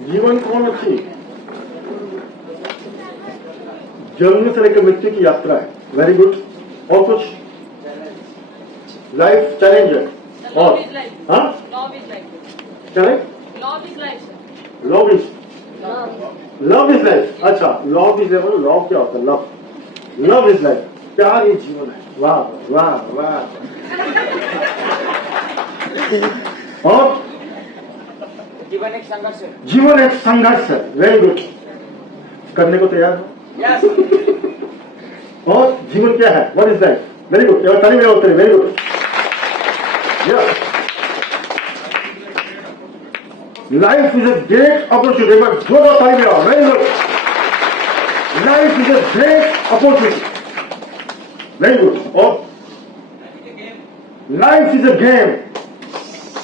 जीवन कौन अच्छी? जन्म से लेकर मृत्यु की यात्रा है। Very good. और कुछ? लाइफ चैलेंज है। और हाँ, क्या है? Love is life. अच्छा, लव इज लव क्या होता है? Love is life. प्यार ही जीवन है। वाह वाह वाह। और जीवन एक संघर्ष है। जीवन एक संघर्ष है। Very good. करने को तैयार हो? Yes. और जीवन क्या है? What is life? Very good. ताली में उत्तर। Very good. Life is a great opportunity. But जो ताली में आओ। Very good. Life is a great opportunity. Very good. और life is a game.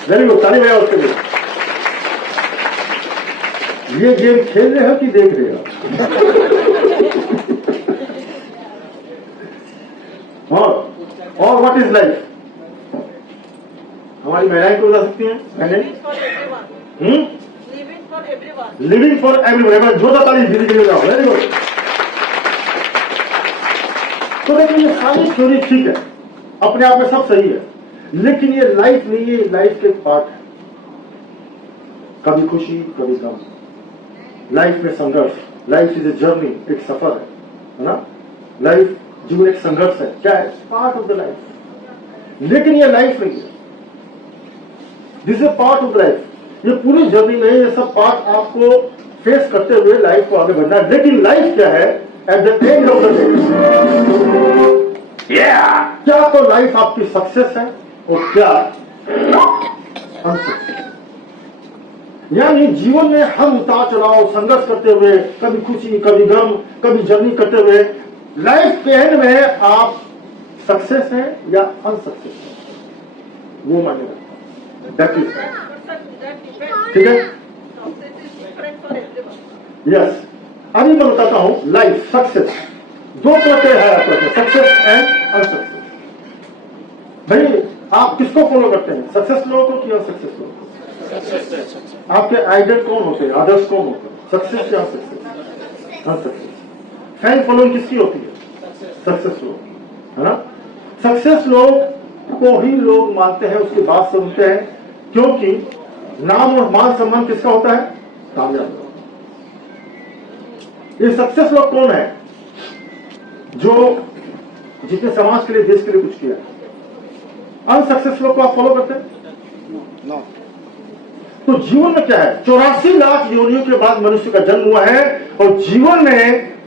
Very good. ताली में आओ उसके लिए। ये गेम खेल रहे हो कि देख रहे हो? और व्हाट इज लाइफ? हमारी महिलाएं को बता सकती हैं? Living for everyone. जो ताली धीरे धीरे जाओ। Very good. तो देखिए, ये सारी थ्योरी ठीक है, अपने आप में सब सही है, लेकिन ये लाइफ नहीं है। लाइफ के पार्ट है। कभी खुशी, कभी गम। लाइफ में संघर्ष। लाइफ इज ए जर्नी, एक सफर है ना? लाइफ जीवन एक संघर्ष है। क्या है? Part of the life. लेकिन ये लाइफ नहीं है। This is part of life. ये पूरी जर्नी में ये सब पार्ट आपको फेस करते हुए लाइफ को आगे बढ़ना है। लेकिन लाइफ क्या है? At the end of the day, क्या तो लाइफ आपकी सक्सेस है और क्या अनसक्सेस। यानी जीवन में हम उतार चढ़ाव, संघर्ष करते हुए, कभी खुशी, कभी गम, कभी जर्नी करते हुए, लाइफ के एंड में आप सक्सेस हैं या अनसक्सेस हैं, वो मानेगा। दैट इज ठीक है। यस। अभी मैं बताता हूं लाइफ सक्सेस दो तरह के है, सक्सेस एंड अनसक्सेस। भाई, आप किसको फॉलो करते हैं? सक्सेस लोगों को कि अनसक्सेस लोगों को? आपके आइडल कौन होते हैं? आदर्श कौन होते हैं? सक्सेस या अनसक्सेस? अनसक्सेस। फैन फॉलोइंग किसकी होती है? सक्सेस लोग, है ना? सक्सेस लोग को ही लोग मानते हैं, उसकी बात सुनते हैं, क्योंकि नाम और मान सम्मान किसका होता है? कामयाब। ये सक्सेस लोग कौन है? जो जिसने समाज के लिए, देश के लिए कुछ किया। अनसक्सेस लोग को आप फॉलो करते हैं? नो। तो जीवन में क्या है? 84 लाख योनियों के बाद मनुष्य का जन्म हुआ है, और जीवन में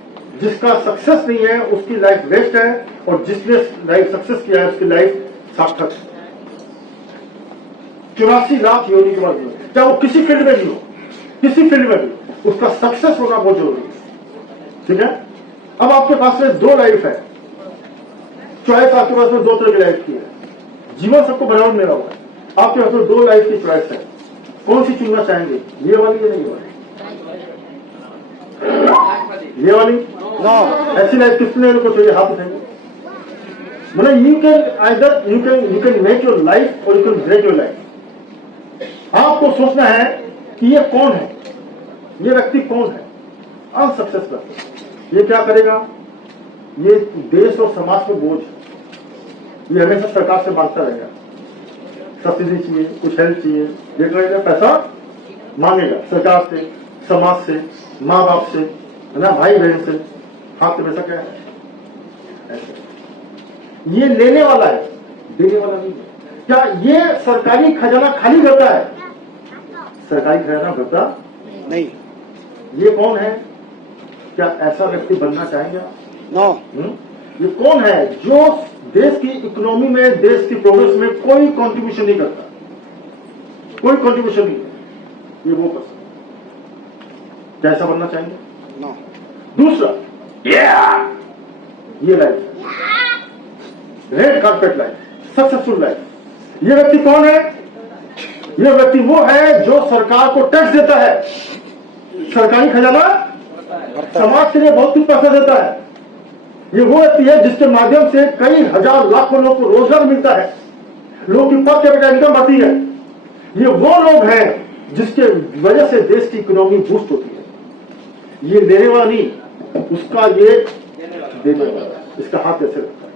जिसका सक्सेस नहीं है उसकी लाइफ वेस्ट है, और जिसने लाइफ सक्सेस किया है उसकी लाइफ सार्थक है। 84 लाख योनि के बाद, चाहे वो किसी फील्ड में भी हो, किसी फील्ड में भी, उसका सक्सेस होना बहुत जरूरी है। ठीक है। अब आपके पास में दो लाइफ है, चॉइस आपके पास में दो तरह की लाइफ की है। जीवन सबको बराबर मिला हुआ है, आपके पास में दो लाइफ की चॉइस है। कौन सी चुनना चाहेंगे? ये वाली या नहीं वाली? ये वाली? नो। ऐसी लाइफ कितने लोगों को चाहिए? हाथ उठाएंगे। मतलब you can either you can make your life और you can break your life. आपको सोचना है कि ये कौन है, ये व्यक्ति कौन है? Unsuccess person. ये क्या करेगा? ये देश और समाज पे बोझ है। ये हमेशा सरकार से मांगता रहेगा, सब्सिडी चाहिए, कुछ हेल्प चाहिए, ये करेगा, पैसा मांगेगा सरकार से, समाज से, माँ बाप से, है ना, भाई बहन से। हाथ में पैसा क्या है? ऐसे। ये लेने वाला है, देने वाला नहीं है। क्या ये सरकारी खजाना खाली करता है? सरकारी खजाना भरता नहीं। ये कौन है? क्या ऐसा व्यक्ति बनना चाहेंगे आप? नो। ये कौन है जो देश की इकोनॉमी में, देश की प्रोग्रेस में कोई कंट्रीब्यूशन नहीं करता? कोई कंट्रीब्यूशन नहीं है। ये वो पर्सन। क्या ऐसा बनना चाहेंगे? नो। दूसरा, ये life, red carpet life, successful life. ये व्यक्ति कौन है? ये व्यक्ति वो है जो सरकार को टैक्स देता है, सरकारी खजाना समाज के लिए बहुत कुछ पैसा देता है। ये वो व्यक्ति है जिसके माध्यम से कई हजार लाखों लोगों को रोजगार मिलता है, लोगों की पर कैपिटा इनकम बढ़ती है। ये वो लोग हैं जिसके वजह से देश की इकोनॉमी बूस्ट होती है। ये लेने वाला नहीं, उसका ये देने वाला, इसका हाथ ऐसे रखता है।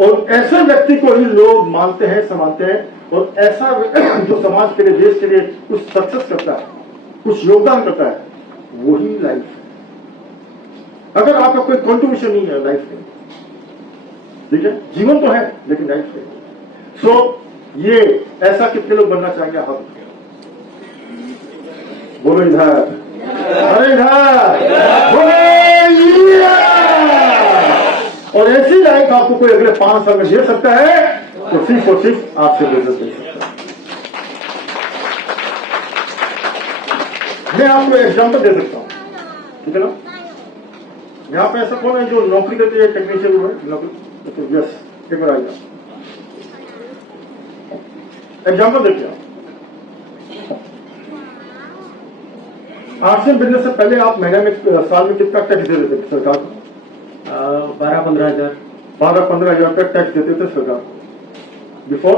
और ऐसे व्यक्ति को ही लोग मानते हैं, सम्मानते हैं। और ऐसा जो समाज के लिए, देश के लिए कुछ सक्सेस करता है, कुछ योगदान करता है, वही लाइफ है। अगर आपका कोई कंट्रीब्यूशन नहीं है लाइफ में, ठीक है, जीवन तो है लेकिन लाइफ है। सो ये ऐसा कितने लोग बनना चाहेंगे? हाथ बोलो इधर, अरे इधर बोलो। और ऐसी लाइफ आपको कोई अगले 5 साल में दे सकता है तो सिर्फ और सिर्फ आपसे बिजनेस दे सकता है। मैं आपको एग्जाम्पल दे सकता हूं, ठीक है ना? यहां पे ऐसा कौन है जो नौकरी करते हैं, टेक्नीशियन है नौकरी? तो यस, एक बार आइए, एग्जाम्पल देखिए। आर्ट्स बिजनेस से पहले आप महीने में, साल में कितना टैक्स दे देते थे सरकार को? 12-15 हजार 12-15 हजार रुपया टैक्स देते थे सरकार को बिफोर,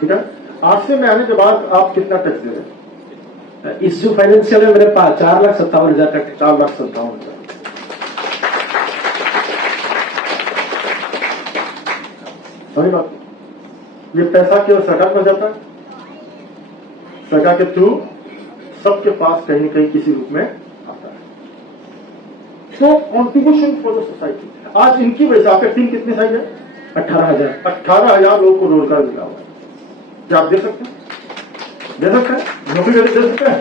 ठीक है? आर्ट्स में आने के बाद आप कितना टैक्स दे रहे हैं? इस जो फाइनेंशियल में मेरे पास 4,57,000 का टैक्स। 4,57,000। सही बात। ये पैसा केवल सरकार में जाता है, सरकार के थ्रू सबके पास कहीं न कहीं किसी रूप में आता है। तो कॉन्ट्रीब्यूशन फॉर द सोसाइटी। आज इनकी वजह से आपका टीम कितनी साइज है? 18,000। 18,000 लोगों को रोजगार मिला हुआ है। क्या आप दे सकते हैं? दे सकते हैं? नौकरी दे सकते हैं?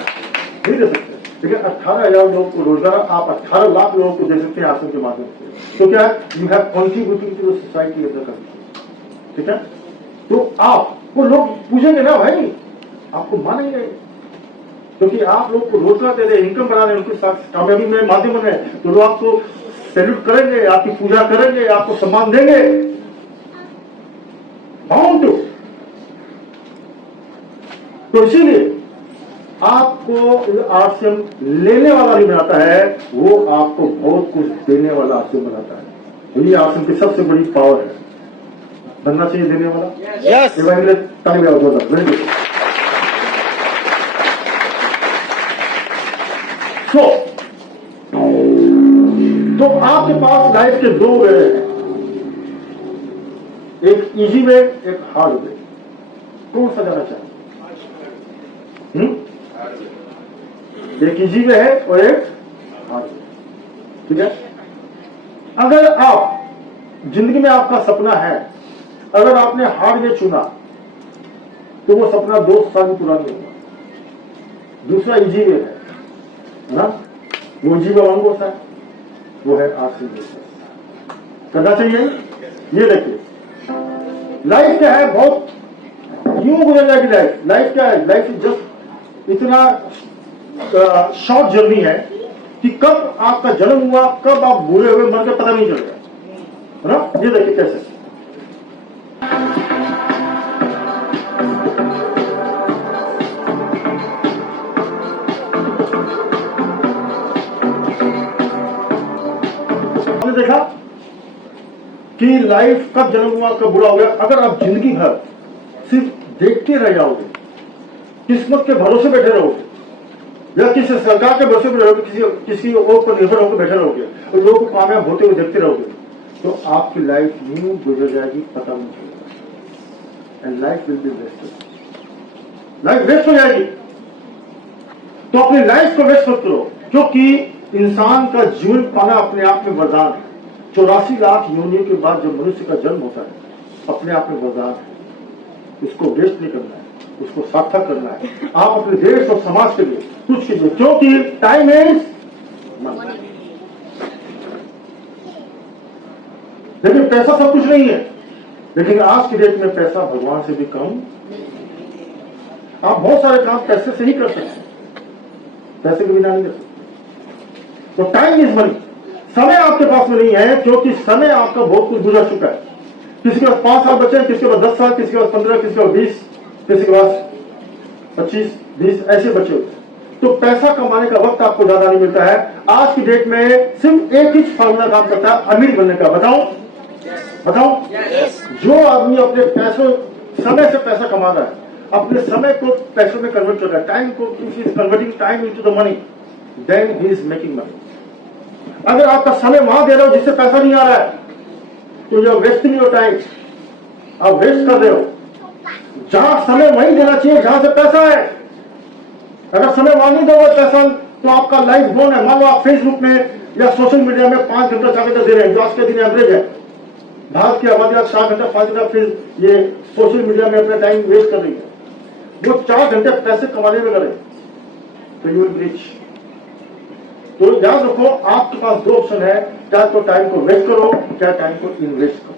नहीं दे सकते। लेकिन 18,000 लोगों को रोजगार आप 18 लाख लोगों को दे सकते हैं आश्रम के माध्यम से। तो क्या you have contributing to the society of the country, ठीक है? तो आपको लोग पूछेंगे ना भाई, आपको मानेंगे क्योंकि आप लोग को रोजगार दे रहे, इनकम बढ़ा रहे, उनके साथ कामयाबी में माध्यम बन रहे हैं, तो लोग आपको सैल्यूट करेंगे, आपकी पूजा करेंगे, आपको सम्मान देंगे। Bound to. तो इसीलिए आपको आश्रम लेने वाला नहीं बनाता है, वो आपको बहुत कुछ देने वाला आश्रम बनाता है। ये आश्रम की सबसे बड़ी पावर है, बनना चाहिए देने वाला। Yes. ताली बजाओ जोरदार, वेरी गुड। तो आपके पास लाइफ के 2 वे हैं, एक इजी वे, एक हार्ड वे। कौन सा जाना चाहिए? एक इजी वे है और एक हार्ड वे, ठीक है? अगर आप जिंदगी में आपका सपना है, अगर आपने हार्ड वे चुना तो वो सपना 2 साल में पूरा नहीं होगा। दूसरा इजी वे है ना, वो इजी वे कौन सा है? वो है आर्ट्स बिजनेस। करना चाहिए। ये देखिए लाइफ क्या है, बहुत यूं गुजर जाएगी लाइफ। लाइफ क्या है? लाइफ जस्ट इतना शॉर्ट जर्नी है कि कब आपका जन्म हुआ, कब आप बूढ़े हुए, मर के पता नहीं चलेगा, है ना? ये देखिए कैसे। आपने देखा कि लाइफ कब जन्म हुआ, कब बुरा हो गया। अगर आप जिंदगी भर सिर्फ देखते रह जाओगे, किस्मत के भरोसे बैठे रहोगे, या किसी सरकार के भरोसे पर रहोगे, किसी और पर निर्भर होकर बैठे रहोगे और लोगों को कामयाब होते हुए देखते रहोगे, तो आपकी लाइफ यूं गुजर जाएगी, पता नहीं चलेगा। And life will be wasted. Life waste हो जाएगी। तो अपनी लाइफ को वेस्ट मत करो, क्योंकि इंसान का जीवन पाना अपने आप में वरदान है। 84 लाख योनियों के बाद जब मनुष्य का जन्म होता है, अपने आप में वरदान है। उसको वेस्ट नहीं करना है, उसको सार्थक करना है। आप अपने देश और समाज के लिए कुछ कीजिए, क्योंकि टाइम इज मनी। लेकिन पैसा सब कुछ नहीं है, लेकिन आज की डेट में पैसा भगवान से भी कम। आप बहुत सारे काम पैसे से ही कर सकते हैं, पैसे के बिना नहीं कर सकते। तो टाइम इज मनी। समय आपके पास में नहीं है, क्योंकि समय आपका बहुत कुछ गुजर चुका है। किसी के पास 5 साल बचे हैं, किसी के पास 10 साल, किसी के पास 15, किसी के पास 20, किसी के पास 25, 20 ऐसे बचे होते हैं। तो पैसा कमाने का वक्त आपको ज्यादा नहीं मिलता है। आज की डेट में सिर्फ एक ही फार्मूला काम करता है अमीर बनने का। बताओ बताओ। जो आदमी अपने पैसों, समय से पैसा कमा रहा है, अपने समय को पैसों में कन्वर्ट कर रहा है, टाइम को, if is converting time into the money, then he is making money. अगर आपका समय वहां दे रहे हो जिससे पैसा नहीं आ रहा है, तो you are wasting your time, आप वेस्ट कर रहे हो। जहां समय वहीं देना चाहिए जहां से पैसा है। अगर समय वहां नहीं दोगे पैसा, तो आपका लाइफ गोन है। मान लो आप फेसबुक में या सोशल मीडिया में 5 घंटा 4 घंटा दे रहे हैं, जो आज के दिन एवरेज है। भारत की आबादी आज 4 घंटा 5 घंटा फिर ये सोशल मीडिया में अपना टाइम वेस्ट कर रही है। वो 4 घंटे पैसे कमाने में करें तो यू विल रिच। तो याद रखो, आपके पास 2 ऑप्शन है, क्या तो टाइम को वेस्ट करो, क्या टाइम को इन्वेस्ट करो,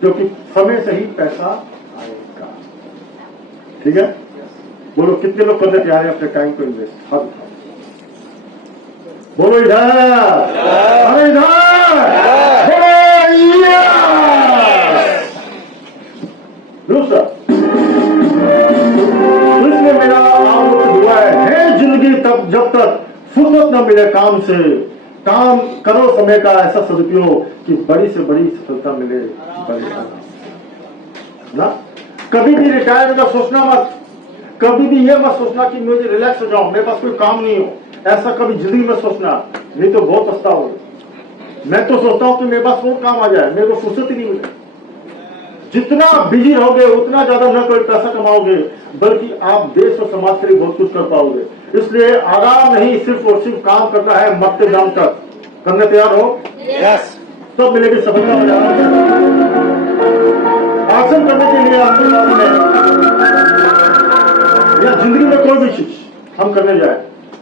क्योंकि समय से ही पैसा आएगा। ठीक है, बोलो कितने लोग करने तैयार हैं अपने टाइम को इन्वेस्ट? हाथ उठाओ, बोलो इधर, अरे इधर, दूसरा, इसमें मेरा आप लोग से दुआ है जिंदगी तब जब तक फुर्सत न मिले काम से, काम करो समय का ऐसा सदुपयोग कि बड़ी से बड़ी सफलता मिले, बड़ी ना। कभी भी रिटायरमेंट का सोचना मत, कभी भी ये मत सोचना कि मुझे रिलैक्स हो जाऊं, मेरे पास कोई काम नहीं हो, ऐसा कभी जिंदगी में सोचना, नहीं तो बहुत पछताओगे। मैं तो सोचता हूं कि मेरे पास और काम आ जाए, मेरे को फुर्सत ही नहीं मिले। जितना बिजी रहोगे उतना ज्यादा न कोई पैसा कमाओगे, बल्कि आप देश और समाज के लिए बहुत कुछ कर पाओगे। इसलिए आराम नहीं, सिर्फ और सिर्फ काम करना है मरते दम तक। करने तैयार हो? यस। सब मिलेगी सफलता हो जाना। आसन करने के लिए आपको या जिंदगी में कोई भी चीज हम करने जाए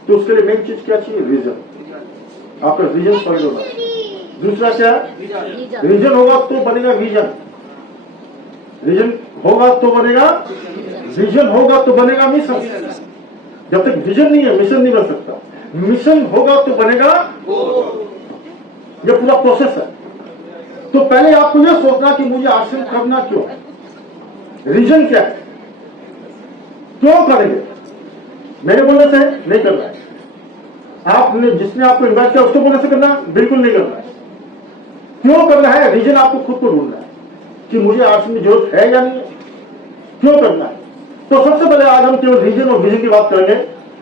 तो उसके लिए मेन चीज क्या चाहिए? विजन। आपका विजन सॉलिड होगा। दूसरा क्या? विजन होगा तो बनेगा विजन, विजन होगा तो बनेगा, विजन होगा तो बनेगा मिशन। जब तक विजन नहीं है मिशन नहीं बन सकता। मिशन होगा तो बनेगा, ये पूरा प्रोसेस है। तो पहले आपको यह सोचना कि मुझे आसन करना क्यों, रीजन क्या है, क्यों करेंगे। मेरे बोलने से नहीं करना है, आपने जिसने आपको इन्वाइट किया उसको बोलने से करना बिल्कुल नहीं करना है। क्यों करना है, रीजन आपको खुद को ढूंढना है कि मुझे आसन की जरूरत है या नहीं है, क्यों करना है। तो सबसे पहले आज हम केवल रीजन और विजन की बात करेंगे।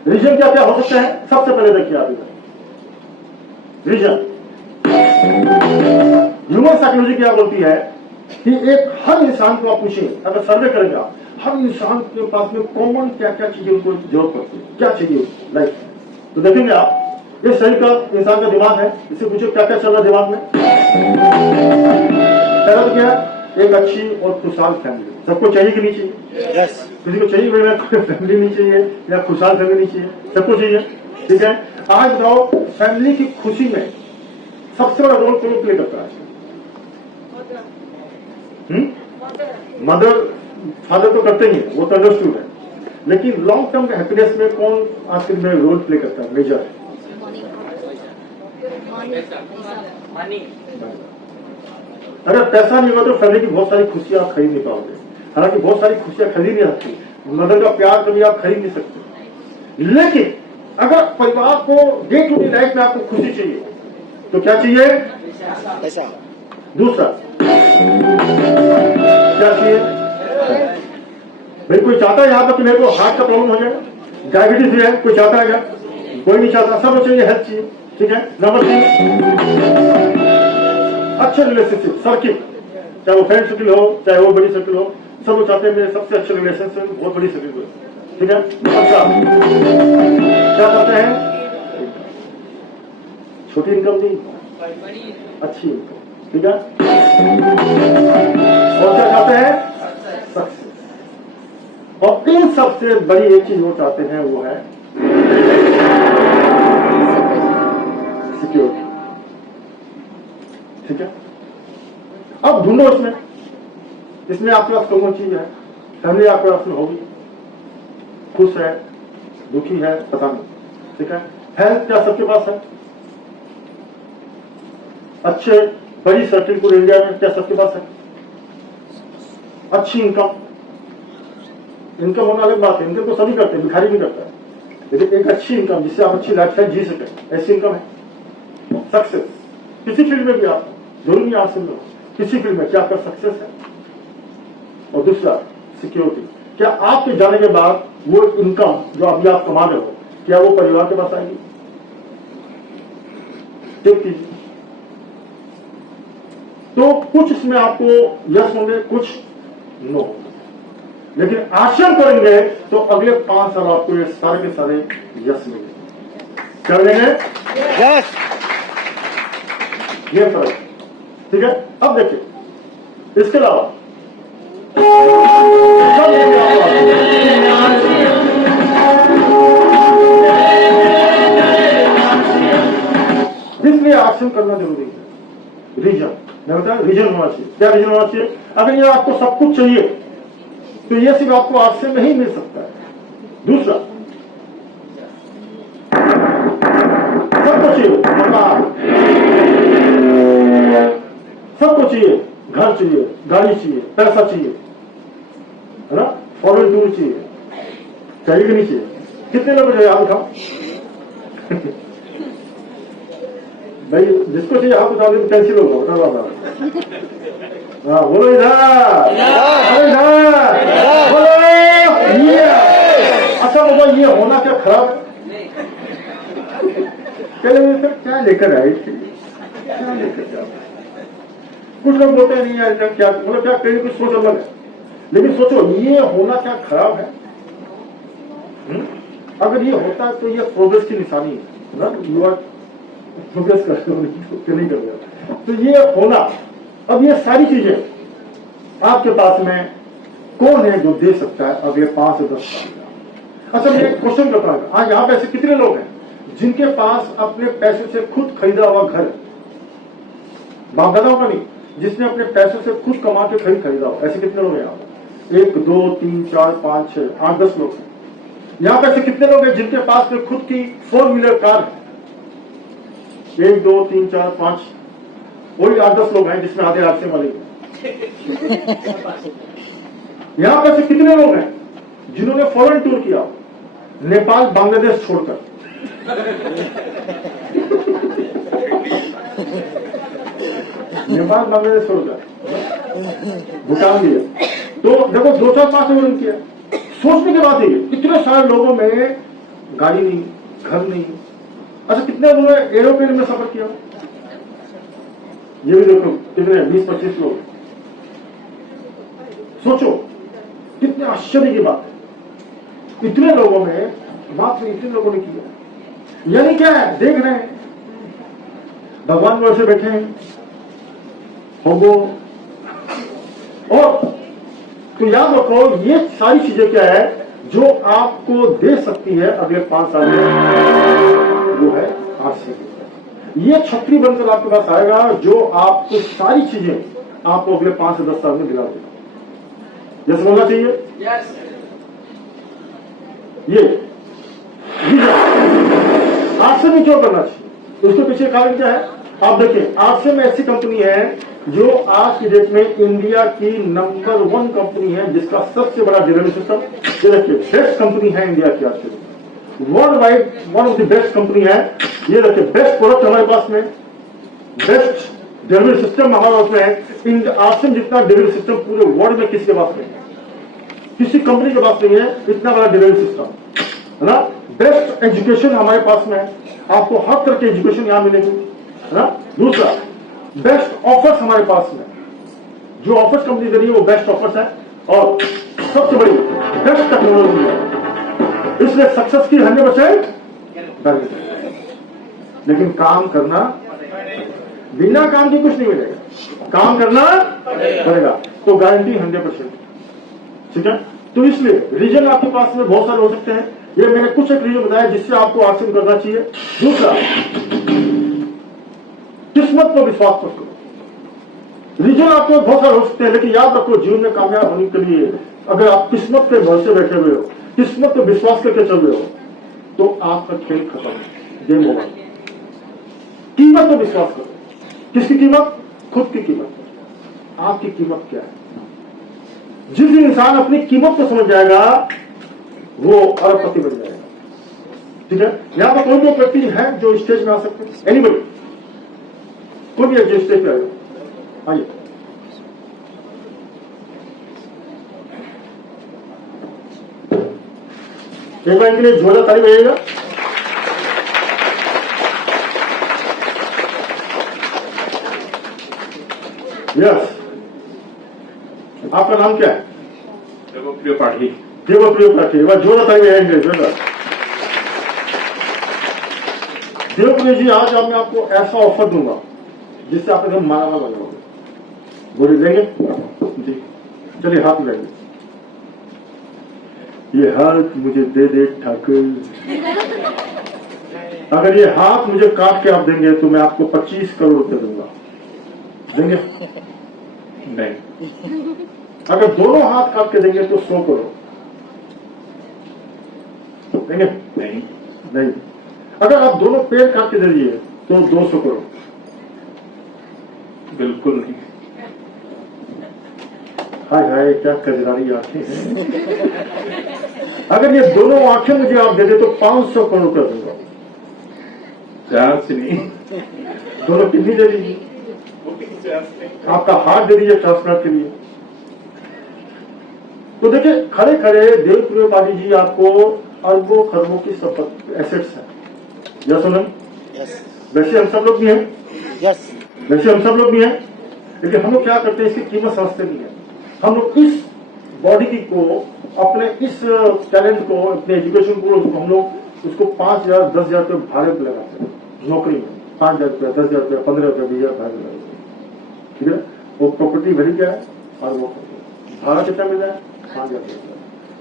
रीजन क्या क्या हो सकता है, सबसे पहले देखिए आप रीजन। ह्यूमन साइकोलॉजी क्या बोलती है कि एक हर इंसान को आप पूछिए, अगर सर्वे करेंगे आप, हर इंसान के पास में कॉमन क्या क्या चीजें उनको जरूरत पड़ती है, क्या चाहिए लाइफ में। तो देखेंगे आप, ये शरीर का इंसान का दिमाग है, इससे पूछो क्या क्या चल रहा है दिमाग में। पहला तो क्या है, एक अच्छी और खुशहाल फैमिली। सबको चाहिए कि नहीं चाहिए? यस। किसी को चाहिए मेरा फैमिली नहीं चाहिए या खुशहाल फैमिली नहीं चाहिए? सबको चाहिए। ठीक है, आज बताओ फैमिली की खुशी में सबसे बड़ा रोल कौन प्ले करता है? मदर फादर तो करते ही है, वो तो अंडरस्टूड है, लेकिन लॉन्ग टर्म के हैप्पीनेस में कौन आखिर में रोल प्ले करता है, मेजर है? मनी। अगर पैसा नहीं होगा तो फैमिली की बहुत सारी खुशियां आप खरीद नहीं पाओगे। हालांकि बहुत सारी खुशियां खरीद नहीं सकती, मदर का प्यार कभी आप खरीद नहीं सकते। लेकिन अगर परिवार को डे टू डे लाइफ में आपको खुशी चाहिए तो क्या चाहिए? पैसा। दूसरा क्या चाहिए? भाई कोई चाहता है यहाँ पर कि मेरे को हार्ट का प्रॉब्लम हो जाए, डायबिटीज भी है, कोई चाहता है क्या? कोई नहीं चाहता, सब चाहिए हेल्थ चाहिए। ठीक है, नंबर 3 अच्छे रिलेशनशिप सर्किल, चाहे वो फ्रेंड सर्किल हो चाहे वो बड़ी सर्किल हो, सब लोग चाहते हैं मेरे सबसे अच्छे रिलेशनशिप बहुत बड़ी सर्किल हो। ठीक है, अच्छा क्या करते हैं? छोटी इनकम नहीं, अच्छी इनकम। ठीक है, और क्या चाहते हैं? सक्सेस। और इन सबसे बड़ी एक चीज वो चाहते हैं, वो है सिक्योरिटी। ठीक है, अब ढूंढो इसमें आपके पास कौन चीज है? फैमिली आपके पास में होगी, खुश है, दुखी है, पता नहीं। ठीक है, हेल्थ क्या सबके पास है? अच्छे बड़ी सर्किल पूरे इंडिया में क्या सबके पास है? अच्छी इनकम होना अलग बात है, इनकम तो सभी करते हैं, भिखारी भी करता है, लेकिन एक अच्छी इनकम जिससे आप अच्छी लाइफस्टाइल जी सके, ऐसी इनकम है। सक्सेस किसी फील्ड में भी आप, जरूरी नहीं आप सुन लो, किसी फील्ड में क्या आपका सक्सेस है। और दूसरा सिक्योरिटी, क्या आपके जाने के बाद वो इनकम जो अभी आप कमा रहे हो, क्या वो परिवार के पास आएगी? चेक कीजिए। तो कुछ इसमें आपको यस होंगे, कुछ नो, लेकिन आश्रम करेंगे तो अगले 5 साल आपको ये सारे के सारे यस मिलेंगे। कर लेंगे यस। ये फर्क, ठीक है। अब देखिए इसके अलावा इसलिए आश्रम करना जरूरी है। रीजन मैं बताया, रीजन होना चाहिए। क्या रीजन होना चाहिए? अगर ये आपको सब कुछ चाहिए तो ये सिर्फ आपको आश्रम में ही मिल सकता है। दूसरा, सबको चाहिए मकान, सबको चाहिए घर चाहिए, गाड़ी चाहिए, पैसा चाहिए, है ना, फॉरेन टूर चाहिए, चाहिए कि नहीं चाहिए? कितने लोग जो याद उठाओ भाई, जिसको चाहिए हाथ उठा दे, कैंसिल होगा, बता रहा। हाँ बोलो इधर, बोलो ये। अच्छा बोलो, ये होना क्या खराब है? क्या लेकर आई थी, क्या लेकर जाओ? कुछ लोग बोलते हैं नहीं यार क्या, मतलब क्या कहीं कुछ सोच अलग है, लेकिन सोचो ये होना क्या खराब है? अगर ये होता है तो ये प्रोग्रेस की निशानी है ना, यू आर प्रोग्रेस कर रहे हो, नहीं कर रहे। तो ये होना, अब ये सारी चीजें आपके पास में कौन है जो दे सकता है अगले 5 से 10 साल में? अच्छा मैं एक क्वेश्चन करता हूं, आज यहां पे ऐसे कितने लोग हैं जिनके पास अपने पैसे से खुद खरीदा हुआ घर, बाप दादाओं का नहीं, जिसने अपने पैसों से खुद कमा के खरीदा हो? ऐसे कितने लोग हैं यहाँ पे? 1 2 3 4 5 6 8 10 लोग हैं। यहाँ पे ऐसे कितने लोग हैं जिनके पास में खुद की 4 व्हीलर कार है? 1 2 3 4 5, वही 8 10 लोग हैं जिसमें आधे हादसे वाले हैं। यहाँ पे ऐसे कितने लोग हैं जिन्होंने फॉरेन टूर किया, नेपाल बांग्लादेश छोड़कर? नेपाल बांग्लादेश छोड़कर भूटान भी है। तो देखो 2 4 5 लोगों ने किया। सोचने की बात है, इतने सारे लोगों में गाड़ी नहीं, घर नहीं। अच्छा कितने लोगों ने एरोप्लेन में सफर किया? ये भी देखो कितने, 20-25 लोग। सोचो कितने आश्चर्य की बात है, इतने लोगों में, मात्र इतने लोगों ने किया। यानी क्या है, देख रहे हैं भगवान वैसे बैठे हैं, होगो, और तो याद रखो ये सारी चीजें क्या है जो आपको दे सकती है अगले 5 साल में, वो है आशीर्वाद। ये छतरी बनकर आपके पास आएगा जो आपको सारी चीजें आपको अगले 5 से 10 साल में दिला देगा। ये समझना चाहिए। ये आपसे भी क्यों करना चाहिए, उसके पीछे कारण क्या है? आप देखिए, आपसे में ऐसी कंपनी है जो आज की डेट में इंडिया की नंबर 1 कंपनी है, जिसका सबसे बड़ा डिलीवरी सिस्टम, ये देखिए बेस्ट कंपनी है इंडिया की, आज की world wide one of the best company है। ये देखिए बेस्ट प्रोडक्ट हमारे पास में, बेस्ट डिलीवरी सिस्टम हमारे पास में है। आपसे जितना डिलीवरी सिस्टम पूरे वर्ल्ड में किसी के पास नहीं है, किसी कंपनी के पास नहीं है इतना बड़ा डिलीवरी सिस्टम, है ना। बेस्ट एजुकेशन हमारे पास में है, आपको हर तरह की एजुकेशन यहां मिलेगी, है ना। दूसरा, बेस्ट ऑफर्स हमारे पास में, जो ऑफर्स कंपनी दे रही है वो बेस्ट ऑफर्स है, और सबसे बड़ी बेस्ट टेक्नोलॉजी है, इसलिए सक्सेस की 100% गारंटी। लेकिन काम करना, बिना काम के कुछ नहीं मिलेगा, काम करना पड़ेगा, तो गारंटी 100%, ठीक है। तो इसलिए रीजन आपके पास में बहुत सारे हो सकते हैं, ये मैंने कुछ एक रीजन बताया जिससे आपको आश्चर्य करना चाहिए। दूसरा, किस्मत पर विश्वास मत करो। रीजन आपको बहुत सारे हो सकते हैं, लेकिन याद रखो जीवन में कामयाब होने के लिए अगर आप किस्मत पे भरोसे बैठे हुए हो, किस्मत पे विश्वास करके चल रहे हो, तो आपका खेल खत्म, गेम ओवर। कीमत पर विश्वास करो। किसकी कीमत? खुद की कीमत। आपकी कीमत क्या है? जिस दिन इंसान अपनी कीमत को समझ जाएगा वो अरबपति बन जाएगा, ठीक है। यहां पर कोई भी व्यक्ति है जो स्टेज में आ सकते हैं? एनीबडी, कोई भी जो स्टेज पे आइए। एक बार इनके लिए जोरदार ताली बजाइएगा। यस, आपका नाम क्या है? देवप्रिय पाठी। देवप्रिय पाठी, एक बार जोरदार ताली बजाएंगे। जोरदार। देवप्रिय जी, आज मैं आपको ऐसा ऑफर दूंगा जिससे आप एकदम मालामाल हो जाओगे। बोले लेंगे जी? चलिए हाथ मिलाइए। ये हाथ मुझे दे दे ठाकुर। अगर ये हाथ मुझे काट के आप देंगे तो मैं आपको 25 करोड़ रुपए दूंगा। देंगे? नहीं। अगर दोनों हाथ काट के देंगे तो 100 करोड़ देंगे? नहीं। नहीं। अगर आप दोनों पैर काट के दे दिए तो 200 करोड़। बिल्कुल नहीं। हाय हाय, क्या कजरारी आंखें हैं। अगर ये दोनों आंखें मुझे आप दे दे तो 500 करोड़ रुपया दूंगा। चार से नहीं, दोनों किडनी दे दीजिए, आपका हार्ट दे दीजिए ट्रांसप्लांट के लिए। तो देखिए, खड़े खड़े देवप्रिय पाठी जी आपको अरबों खरबों की संपत्ति एसेट्स है। यस सुनन? वैसे हम सब लोग भी हैं। यस। वैसे हम सब लोग भी हैं, लेकिन हम लोग क्या करते हैं, इसकी कीमत समझते नहीं है। हम लोग इस बॉडी की को, अपने इस टैलेंट को, अपने एजुकेशन को, हम लोग उसको 5,000 10,000 रुपये भाड़े पर लगाते हैं। नौकरी में 5,000 रुपये, 10,000 रुपये, 15,000 रुपये, 20,000 भाड़े लगाते हैं। ठीक है? वो प्रॉपर्टी वैल्यू क्या है और वो भाड़ा कितना मिल रहा है? 5,000 रुपये।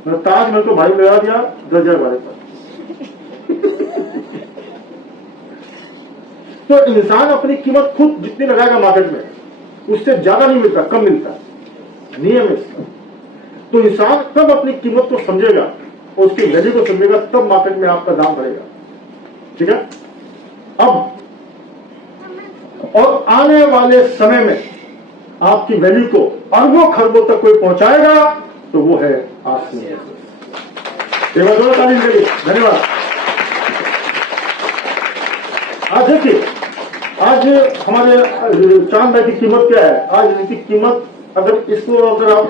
मैंने ताजमहल को भाई लगा दिया 10,000 भाड़े पर। तो इंसान अपनी कीमत खुद जितनी लगाएगा मार्केट में, उससे ज्यादा नहीं मिलता, कम मिलता है। नियम है इसका। तो इंसान तब अपनी कीमत को समझेगा और उसकी वैल्यू को समझेगा, तब मार्केट में आपका दाम बढ़ेगा। ठीक है? अब और आने वाले समय में आपकी वैल्यू को अरबों खरबों तक कोई पहुंचाएगा तो वो है आसिम। एक बार जोरदार ताली दीजिए। धन्यवाद। आज देखिए, आज हमारे चांद भाई की कीमत क्या है? आज इनकी कीमत, अगर इसको अगर आप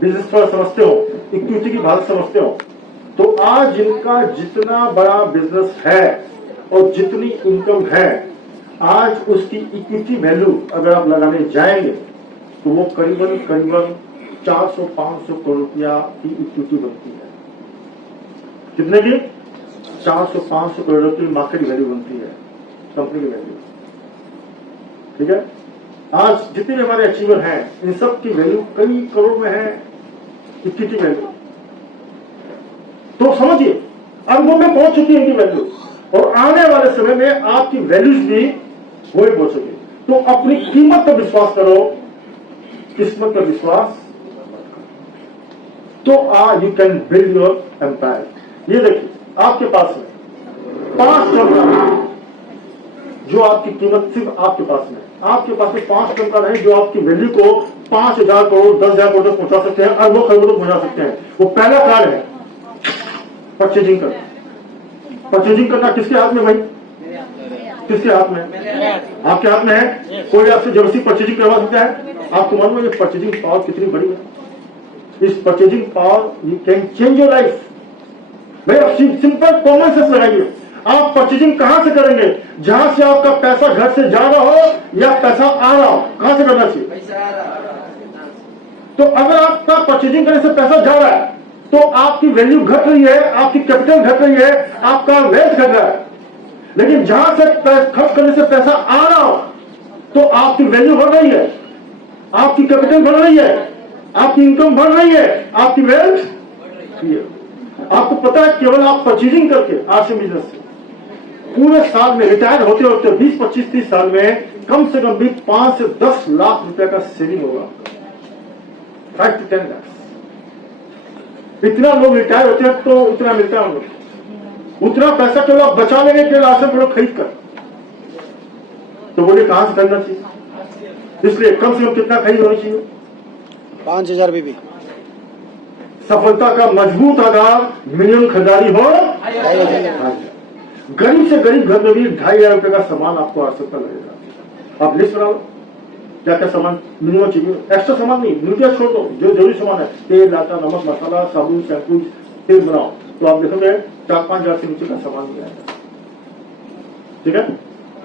बिजनेस पर समझते हो, इक्विटी की बात समझते हो, तो आज इनका जितना बड़ा बिजनेस है और जितनी इनकम है, आज उसकी इक्विटी वैल्यू अगर आप लगाने जाएंगे तो वो करीबन 400-500 करोड़ रुपया की इक्विटी बनती है। कितने की? 400-500 करोड़ की मार्केट वैल्यू बनती है, कंपनी की वैल्यू। ठीक है? आज जितने भी हमारे अचीवर हैं, इन सब की वैल्यू कई करोड़ में है, इक्विटी वैल्यू। तो समझिए, अरबों में पहुंच चुकी है इनकी वैल्यू, और आने वाले समय में आपकी वैल्यूज भी वही पहुंचेगी। तो अपनी कीमत पर विश्वास करो, किस्मत पर विश्वास मत करो। तो you can build your empire. ये देखिए, आपके पास में 5 टन जो आपकी कीमत सिर्फ आपके पास में, आपके पास में 5 टन का नहीं, जो आपकी वैल्यू को 5,000 करोड़ 10,000 करोड़ तक पहुंचा सकते हैं, अरबों खरबों तक पहुंचा सकते हैं। वो पहला कार्य है परचेजिंग करना। परचेजिंग करना किसके हाथ में भाई? किसके हाथ में? आपके हाथ में है। कोई आपसे जबरदस्ती परचेजिंग करवा सकता है? आपको मालूम है ये परचेजिंग पावर कितनी बड़ी है? इस purchasing power you can change your life. भाई आप सिंपल कॉमन सेंस लगाइए। आप परचेजिंग कहां से करेंगे? जहां से आपका पैसा घर से जा रहा हो या पैसा आ रहा हो, कहां से करना चाहिए? तो अगर आपका परचेजिंग करने से पैसा जा रहा है तो आपकी वैल्यू घट रही है, आपकी कैपिटल घट रही है, आपका वेल्थ घट रहा है। लेकिन जहां से खर्च करने से पैसा आ रहा हो तो आपकी वैल्यू बढ़ रही है, आपकी कैपिटल बढ़ रही है, आपकी इनकम बढ़ रही है, आपकी वेल्थ। आपको पता है, केवल आप परचेजिंग करके आसिम बिजनेस से पूरे साल में रिटायर होते होते 20, 25, 30 साल में कम से कम भी 5 से 10 लाख रुपए का सेविंग होगा। 5 to 10 लाख। इतना लोग रिटायर होते हैं तो इतना मिलता है उनको। उतना पैसा केवल आप बचा लेंगे केवल आसन लोग खरीद कर। तो बोलिए कहां से खरीदना चाहिए? इसलिए कम से कम कितना खरीद होनी चाहिए? 5,000 बीबी। सफलता का मजबूत आधार मिनिमम खरीदारी हो। गरीब से गरीब घर में भी 2,500 रुपए का सामान आपको आवश्यकता लगेगा। आप लिस्ट बनाओ क्या क्या सामान मिनिमम चाहिए। एक्स्ट्रा सामान नहीं, न्यूट्रिया छोड़ दो, जो जरूरी सामान है, तेल, आटा, नमक, मसाला, साबुन, शैम्पू, तेल बनाओ तो आप देखोगे 4-5 हजार से नीचे का सामान नहीं आएगा। ठीक है,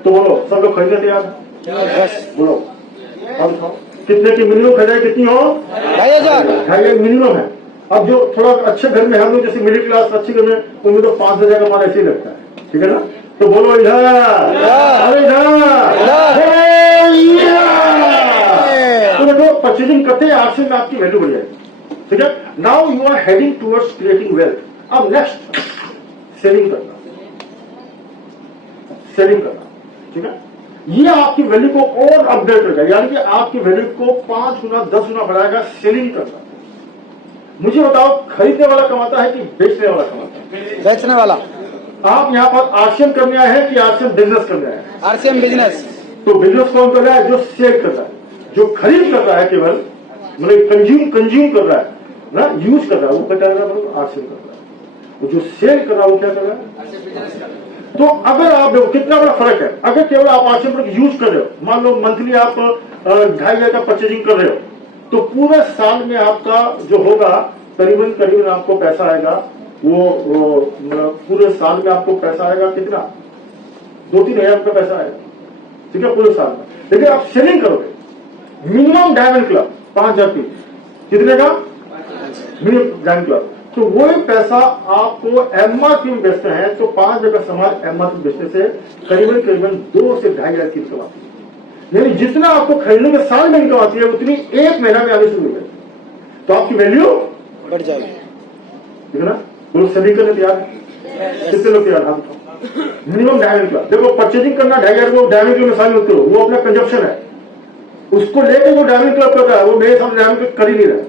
तो बोलो सब लोग खरीदने तैयार है? बोलो अब दिखाओ कितने की मिनिमम खरीदारी कितनी हो? 2500। 2500 मिनिमम है। अब जो थोड़ा अच्छे घर में हम लोग जैसे मिडिल क्लास अच्छे घर में उनमें तो 5,000 का माल ऐसे ही लगता है। ठीक है ना, तो बोलो इधर, अरे तो देखो परचेजिंग करते हैं आरसी में आपकी वैल्यू बढ़ जाएगी। ठीक है, now you are heading towards creating wealth. अब नेक्स्ट सेलिंग करना, सेलिंग करना। ठीक है, ये आपकी वैल्यू को और अपडेट करेगा, यानी कि आपकी वैल्यू को 5 गुना 10 गुना बढ़ाएगा सेलिंग करना। मुझे बताओ खरीदने वाला कमाता है कि बेचने वाला कमाता है? बेचने वाला। आप यहाँ पर आरसीएम करने आए हैं कि आरसीएम बिजनेस करने आए हैं? RCM business. तो बिजनेस कौन कर रहा है? जो सेल कर रहा है, जो खरीद कर रहा है, केवल मतलब कंज्यूम कर रहा है ना, यूज कर रहा है, वो क्या कर रहा है? आरसीएम कर रहा है। वो जो सेल कर रहा है वो क्या कर रहा है? तो अगर आप देखो कितना बड़ा फर्क है। अगर केवल आप आरसीएम प्रोडक्ट यूज कर रहे हो, मान लो मंथली आप 2,500 का परचेजिंग कर रहे हो, तो पूरे साल में आपका जो होगा करीबन आपको पैसा आएगा, वो पूरे साल में आपको पैसा आएगा कितना? 2-3 हजार का पैसा आएगा। ठीक है, पूरे साल में। लेकिन आप सेलिंग करोगे मिनिमम डायमंड क्लब 5,000 पीस, कितने का मिनिमम डायमंड क्लब, तो वही पैसा आपको एमआरपी में बेचते हैं, तो 5,000 का सामान एमआरपी बेचने से करीबन 2 से 2,500 की इनकम आती है। यानी जितना आपको खरीदने के साल में इनकम आती है उतनी 1 महीना में आने शुरू हो जाएगी, तो आपकी वैल्यू बढ़ जाएगी। ठीक है ना। लोग सभी करने तैयार है? कितने लोग तैयार? हाथ उठाओ। Minimum diamond club. देखो परचेजिंग करना 2,500 को डायमंड क्लब में शामिल होते हो, वो अपना कंजप्शन है, उसको लेकर वो डायमंड क्लब कर रहा है, वो मेरे सामने डायमंड क्लब कर ही नहीं रहा है।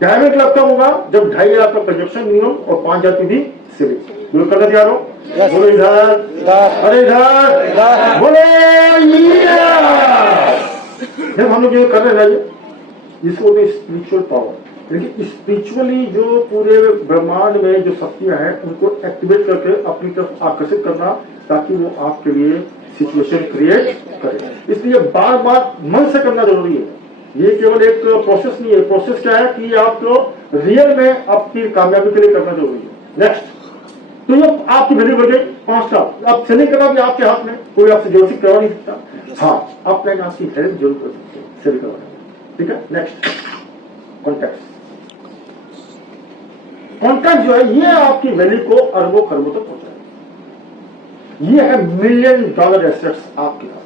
डायमंड क्लब कब होगा? जब 2,500 आपका कंजप्शन मिनिमम और 5,000 की भी सेलिंग। बोलो करना तैयार हो? बोलो इधर, अरे इधर बोलो। जब हम लोग ये कर रहे हैं इसको होते स्पिरिचुअल पावर, लेकिन स्पिरिचुअली जो पूरे ब्रह्मांड में जो शक्तियां हैं उनको एक्टिवेट करके अपनी तरफ आकर्षित करना, ताकि वो आपके लिए सिचुएशन क्रिएट करे। इसलिए बार बार मन से करना जरूरी है। ये केवल एक प्रोसेस नहीं है। प्रोसेस क्या है कि आपको रियल में आपकी कामयाबी के लिए करना जरूरी है। नेक्स्ट, तो ये आपकी वैल्यू बढ़ गई 5 स्टार। अब सेलिंग करना भी आपके हाथ में, कोई आपसे जोर से करवा नहीं सकता। हाँ, आप प्लान आपकी हेल्प जरूर कर सकते हैं सेलिंग करवाने में। ठीक है, नेक्स्ट कॉन्टैक्ट। कॉन्टैक्ट जो है ये आपकी वैल्यू को अरबों खरबों तक पहुंचाएगा। ये है $1 मिलियन एसेट्स आपके पास।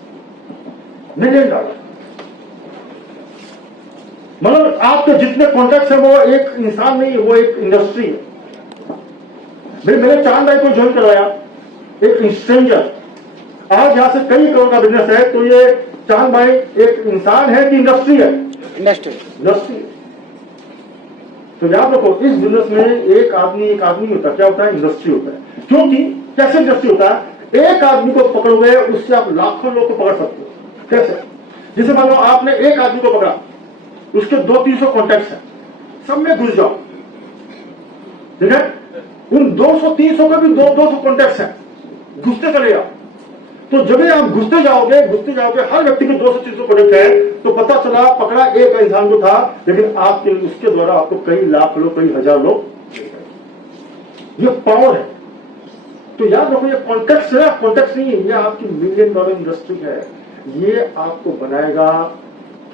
$1 मिलियन मतलब आपके जितने कॉन्टैक्ट्स है वो एक इंसान नहीं है, वो एक इंडस्ट्री है। मैंने चांद भाई को ज्वाइन करवाया, एक स्ट्रेंजर। आज यहां से कई करोड़ का बिजनेस है, तो ये चांद भाई एक इंसान है कि इंडस्ट्री है? इंडस्ट्री। तो याद रखो इस बिजनेस में एक आदमी होता है। क्या होता है? इंडस्ट्री होता है। क्योंकि कैसे इंडस्ट्री होता है? एक आदमी को पकड़ोगे उससे आप लाखों लोग को पकड़ सकते हो। कैसे? जैसे मान लो आपने एक आदमी को पकड़ा, उसके 200-300 कॉन्टैक्ट्स हैं, सब में घुस जाओ। ठीक है, उन 200-300 के भी 200 कॉन्टैक्ट्स हैं, घुसते चले जाओ। तो जब आप घुसते जाओगे हर व्यक्ति के 200-300 कॉन्टैक्ट है, तो पता चला पकड़ा एक इंसान को था, लेकिन आपके उसके द्वारा आपको कई लाख लोग, कई हजार लोग, ये पावर है। तो याद रखो ये कॉन्टैक्ट्स है, कॉन्टैक्ट्स नहीं है, ये आपकी $1 मिलियन इंडस्ट्री है। ये आपको बनाएगा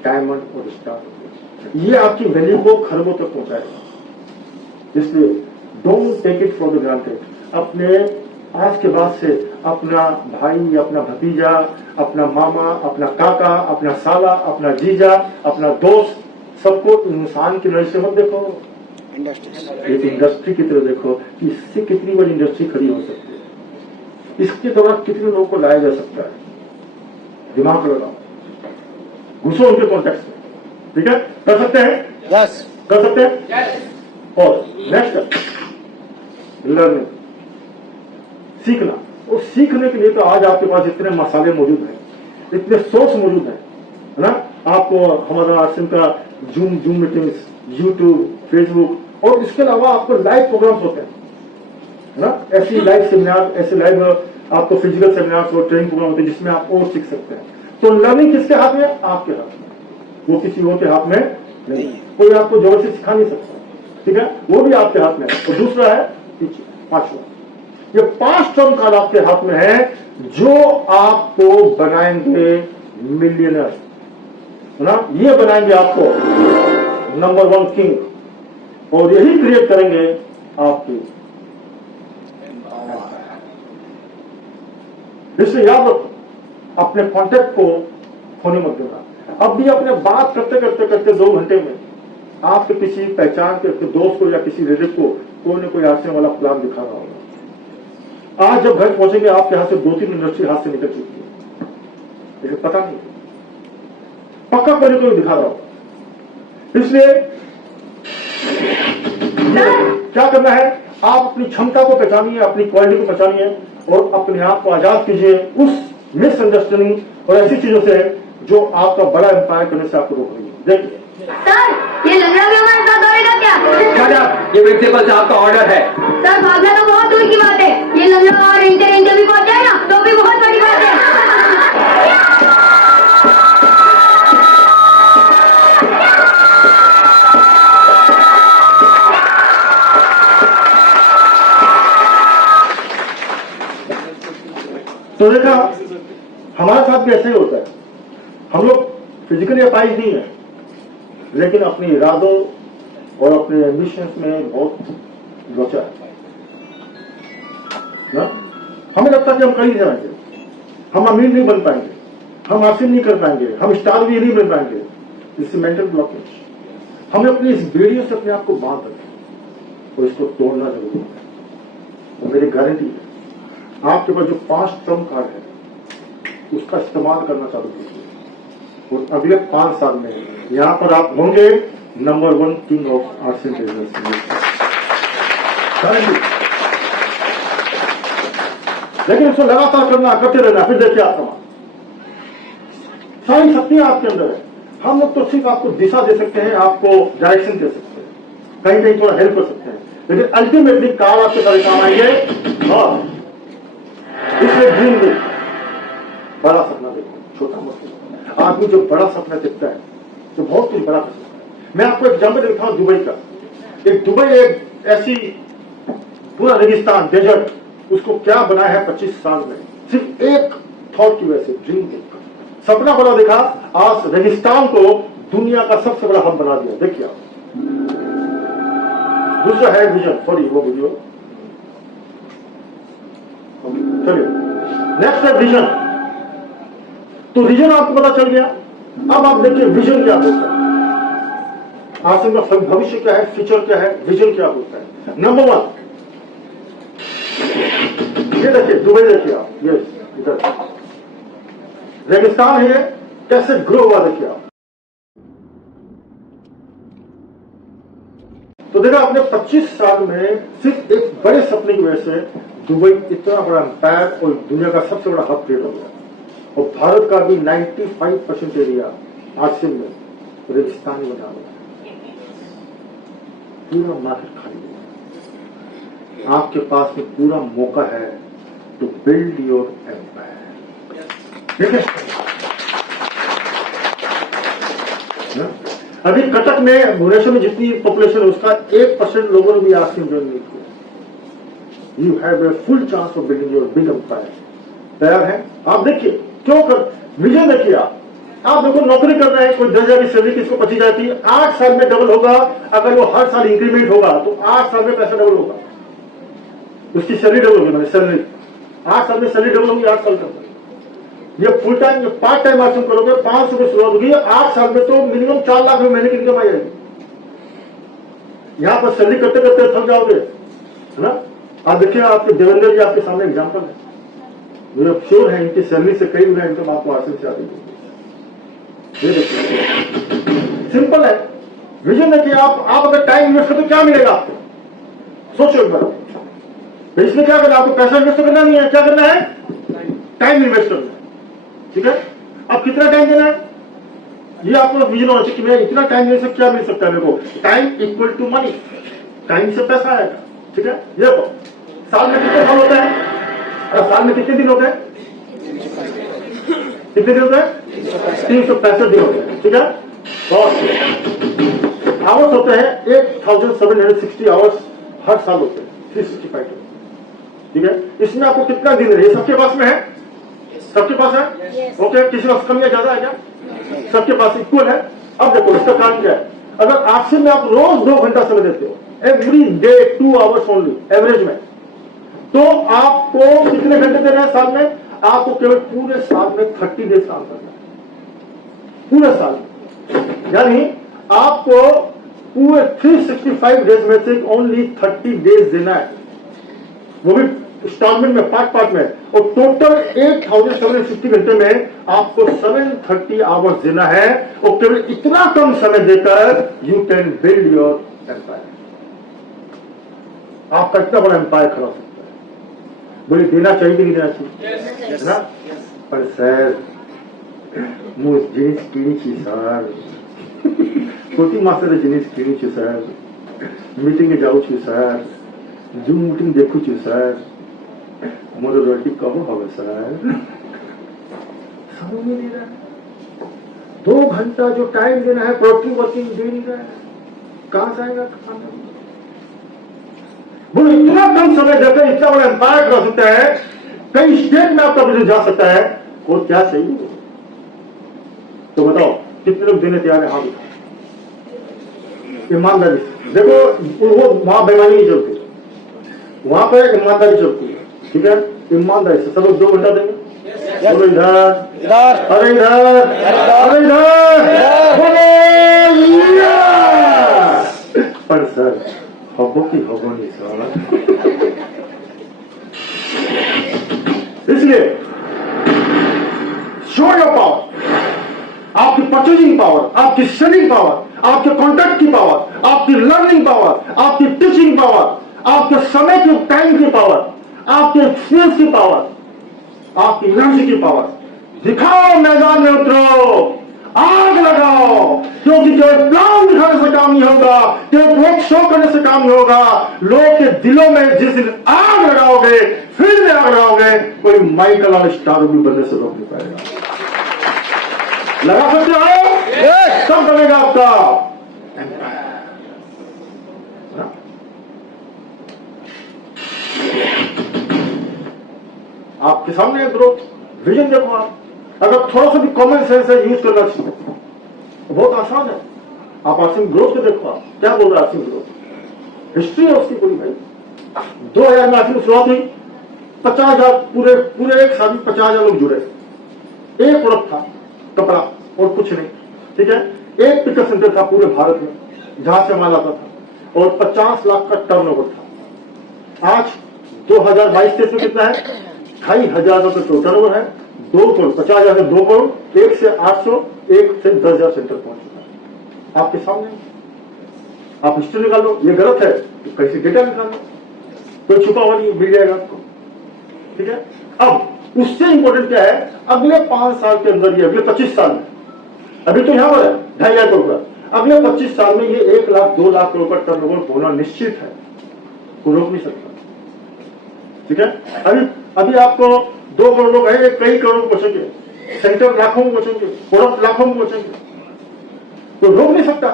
डायमंड और स्टार। ये आपकी वैल्यू को खरबों तक पहुंचाएगा। इसलिए don't take it for the granted. अपने आज के बाद से अपना भाई, अपना भतीजा, अपना मामा, अपना काका, अपना साला, अपना जीजा, अपना दोस्त, सबको इंसान की नजर से मत देखो, एक इंडस्ट्री की तरह देखो कि इससे कितनी बड़ी इंडस्ट्री खड़ी हो सकती है, इसके द्वारा कितने लोगों को लाया जा सकता है। दिमाग लगाओ, घुसो उनके कॉन्टेक्स्ट में। ठीक है, कर सकते हैं? यस, कर सकते हैं। और नेक्स्ट लर्निंग, सीखना। और सीखने के लिए तो आज आपके पास इतने मसाले मौजूद हैं, इतने सोर्स मौजूद हैं, है ना। आपको हमारा आश्रम का जूम मीटिंग्स, यूट्यूब, फेसबुक, और इसके अलावा आपको लाइव प्रोग्राम्स होते हैं, है ना। ऐसी लाइव सेमिनार, ऐसे लाइव आपको फिजिकल सेमिनार्स और ट्रेनिंग प्रोग्राम होते हैं जिसमें आप और सीख सकते हैं। तो लर्निंग किसके हाथ में? आपके हाथ में, वो किसी और के हाथ में नहीं। कोई आपको जोर से सिखा नहीं सकता। ठीक है, वो भी आपके हाथ में है। और दूसरा है पीछे 5वां। ये 5 ट्रम्प कार्ड आपके हाथ में है जो आपको बनाएंगे मिलियनर, है ना। ये बनाएंगे आपको नंबर 1 किंग और यही क्रिएट करेंगे आपकी। इसलिए याद रखो, अपने कॉन्टेक्ट को खोने मत देना। अब भी अपने बात करते करते करते 2 घंटे में आपके किसी पहचान के दोस्त को या किसी रिलेटिव को कोई न कोई आने वाला प्लान दिखा रहा होगा। आज जब घर पहुंचेंगे आपके हाथ से 2-3 इंडस्ट्री हाथ से निकल चुकी है, लेकिन पता नहीं, पक्का कोई न कोई दिखा रहा होगा। इसलिए क्या करना है, आप अपनी क्षमता को पहचानिए, अपनी क्वालिटी को पहचानिए और अपने आप को आजाद कीजिए उस मिसअंडरस्टैंडिंग और ऐसी चीजों से जो आपका बड़ा एम्पायर करने से आपको रोक रही है। देखिए सर, ये लंगड़ा भी हमारे साथ आएगा क्या? ये प्रिंसिपल साहब का ऑर्डर है। सर, भागना तो बहुत दूर की बात है, ये लंगड़ा और इंटर भी पहुंच जाए ना तो भी बहुत बड़ी बात है। तो देखा, हमारे साथ भी ऐसे ही होता है। हम लोग फिजिकली अपाइज नहीं है, लेकिन अपने इरादों और अपने एम्बिशंस में बहुत लोचा है ना। हमें लगता है कि हम कहीं जाएंगे, हम अमीर नहीं बन पाएंगे, हम हासिल नहीं कर पाएंगे, हम स्टार भी नहीं बन पाएंगे। इससे मेंटल ब्लॉकेज। हमें अपनी इस बेड़ियों से अपने आप को बांध रखें और इसको तोड़ना जरूरी है। और मेरी गारंटी है, आपके पास जो 5 ट्रम्प कार्ड है उसका इस्तेमाल करना चालू कीजिए और अगले 5 साल में यहां पर आप होंगे number 1 king of arts and business. लेकिन इसको लगातार करते रहना, फिर देखिए आप समान सारी शक्तियां आपके अंदर है। हम लोग तो सिर्फ आपको दिशा दे सकते हैं, आपको डायरेक्शन दे सकते हैं, कहीं कहीं थोड़ा हेल्प कर सकते हैं, लेकिन अल्टीमेटली कार्ड आपके सारे काम आएंगे। और इसलिए ड्रीम देखो, बड़ा सपना देखो, छोटा मत देखो। आदमी जो बड़ा सपना देखता है तो बहुत कुछ बड़ा कर सकता है। मैं आपको एग्जाम्पल देता हूं दुबई का। दुबई एक ऐसी पूरा रेगिस्तान, डेजर्ट, उसको क्या बनाया है 25 साल में, सिर्फ एक थॉट की वजह से, ड्रीम देखकर सपना बड़ा देखा। आज रेगिस्तान को दुनिया का सबसे बड़ा हब बना दिया। देखिए आप, दूसरा है विजन। सॉरी, वो वीडियो चलिए। नेक्स्ट है विजन। तो विजन आपको पता चल गया। अब आप देखिए विजन क्या होता है, आज का भविष्य क्या है, फ्यूचर क्या है, विजन क्या होता है। नंबर 1, ये देखिए दुबई, देखिए आप, ये इधर रेगिस्तान है, कैसे ग्रो हुआ देखिए आप। तो देखा आपने 25 साल में सिर्फ एक बड़े सपने की वजह से दुबई इतना बड़ा एम्पायर और दुनिया का सबसे बड़ा हब क्रिएट हो गया। और भारत का भी 95% एरिया आज से में रेगिस्तान बना हुआ है, पूरा मार्केट खाली है। आपके पास में पूरा मौका है टू बिल्ड योर एम्पायर। ठीक है, अभी कटक में, भुवनेश्वर में जितनी पॉपुलेशन है उसका 1% लोगों ने भी आज से ज्वाइन नहीं किया। You have a full chance of building your big empire. तैयार है? आप देखिए, क्यों कर, विजन देखिए आप देखो, नौकरी कर रहे हैं, कोई 10,000 की सैलरी किसको पची जाती है, 8 साल में डबल होगा। अगर वो हर साल इंक्रीमेंट होगा तो 8 साल में पैसा डबल होगा, उसकी सैलरी डबल होगी। मैंने सैलरी 8 साल में सैलरी डबल होगी, 8 साल तक। ये फुल टाइम, पार्ट टाइम आप करोगे, 500 से शुरुआत होगी, 8 साल में तो मिनिमम 4 लाख में महीने की इनकम आ जाएगी। यहां पर सैलरी करते करते थक जाओगे, है ना। आप देखिए, आपके देवेंद्र जी आपके सामने एग्जाम्पल है, मुझे श्योर है इनकी सैलरी से कई गुना इनकम आपको हासिल से आती है। ये देखिए, सिंपल है। विजन देखिए आप अगर टाइम इन्वेस्ट करते तो क्या मिलेगा आपको, सोचो एक बार। तो इसमें क्या करना है, आपको पैसा इन्वेस्ट करना नहीं है, क्या करना है, टाइम इन्वेस्ट करना है। ठीक है, अब कितना टाइम देना है, ये आपको विजन होना चाहिए कि मैं इतना टाइम दे सकता, क्या मिल सकता है मेरे को। Time equal to money, time से पैसा आएगा। ठीक है, ये देखो, साल में कितने साल होते हैं, साल में कितने दिन होते हैं, कितने दिन होते हैं, 365 दिन होते हैं। ठीक है, और आवर्स होते हैं 8760 आवर्स हर साल होते हैं। 365 days, ठीक है। इसमें आपको कितना दिन है, ये सबके पास में है, सबके पास है, ओके। किसी का कम या ज्यादा है क्या? सबके पास इक्वल है। अब देखो इसका कारण क्या है, अगर आपसे में आप रोज 2 घंटा समय देते हो, every day 2 hours only average में, तो आपको कितने घंटे देना है साल में? आपको केवल पूरे साल में 30 डेज काम करना है, पूरे साल। यानी आपको पूरे 365 डेज में से ओनली 30 डेज देना है, वो भी इंस्टॉलमेंट में, पार्ट में। और टोटल 8750 घंटे में आपको 730 आवर्स देना है, और केवल इतना कम समय देकर you can build your empire. आपका इतना बड़ा एम्पायर खड़ा हो सकता है। बोले देना चाहिए कि नहीं देना चाहिए, है ना? पर सर मुझ जिनिस किनी सर प्रति मासरे जिनिस किनी सर, मीटिंग जाऊँ सर, जूम मीटिंग देखु सर, मोर रोटी कब होगा सर? समझ नहीं रहा। 2 घंटा जो टाइम देना है प्रोडक्टिव वर्किंग दे नहीं रहा है, कहां से आएगा खाना? बोलो इतना कम समय देकर इतना बड़ा एम्पायर कर सकता है, कई स्टेट में आपका बिजनेस जा सकता है, और क्या चाहिए? तो बताओ कितने लोग देने तैयार है? हाँ ईमानदारी से देखो, वो वहां बेईमानी नहीं चलती, वहां पर ईमानदारी चलती है, ठीक है। ईमानदारी से सब लोग 2 घंटा देंगे। बोलो इधर, अरे इधर, अरे इधर, बोलो पर सर हबो की हबो नहीं सर। इसलिए शो योर पावर, आपकी परचेजिंग पावर, आपकी सेलिंग पावर, आपके कॉन्टैक्ट की पावर, आपकी लर्निंग पावर, आपकी टीचिंग पावर, आपके समय के टाइम की पावर, आपके एक्सपीरियंस की पावर, आपकी एनर्जी की पावर दिखाओ, मैदान में उतरो, आग लगाओ। क्योंकि केवल प्लान दिखाने से काम नहीं होगा, केवल रोड शो करने से काम नहीं होगा। लोग के दिलों में जिस दिन आग लगाओगे, फिर में आग लगाओगे, कोई माइकल और स्टार भी बनने से रोक नहीं पाएगा। लगा सकते हो? सब बनेगा आपका एम्पायर। आपके सामने ग्रोथ विजन देखो। आप अगर थोड़ा सा भी कॉमन सेंस है यूज करना चाहिए, तो बहुत आसान है। आप आसिम ग्रोथ को देखो, आप क्या बोल रहे हैं आसिम ग्रोथ, हिस्ट्री है उसकी पूरी भाई। 2000 में आसिम शुरुआत हुई, 50,000 पूरे एक साल में 50,000 लोग जुड़े। एक प्रोडक्ट था कपड़ा और कुछ नहीं, ठीक है। एक पिकअप सेंटर था पूरे भारत में जहां से माल आता था, और 50 लाख का टर्नओवर था। आज 2022-23 में कितना है? 2,500 का टर्नओवर है। 2 करोड़, 50,000 से 2 करोड़, 1 से 800, 1 से 10,000 सेंटर पहुंच चुका है आपके सामने। आप हिस्ट्री निकालो, ये गलत है तो कैसे डेटा निकालो, कोई छुपा हुआ नहीं, मिल जाएगा आपको, ठीक है। अब उससे इंपॉर्टेंट क्या है, अगले 5 साल के अंदर, ये अगले 25 साल में, अभी तो यहां पर है 2,500 करोड़ का, अगले 25 साल में ये 1 लाख 2 लाख करोड़ का टर्नओवर होना निश्चित है, कोई रोक नहीं सकता, ठीक है। अभी आपको 2 करोड़ लोग है, कई करोड़ बचेंगे, सेंटर लाखों में बचेंगे, प्रोडक्ट लाखों में बचेंगे, कोई रोक नहीं सकता।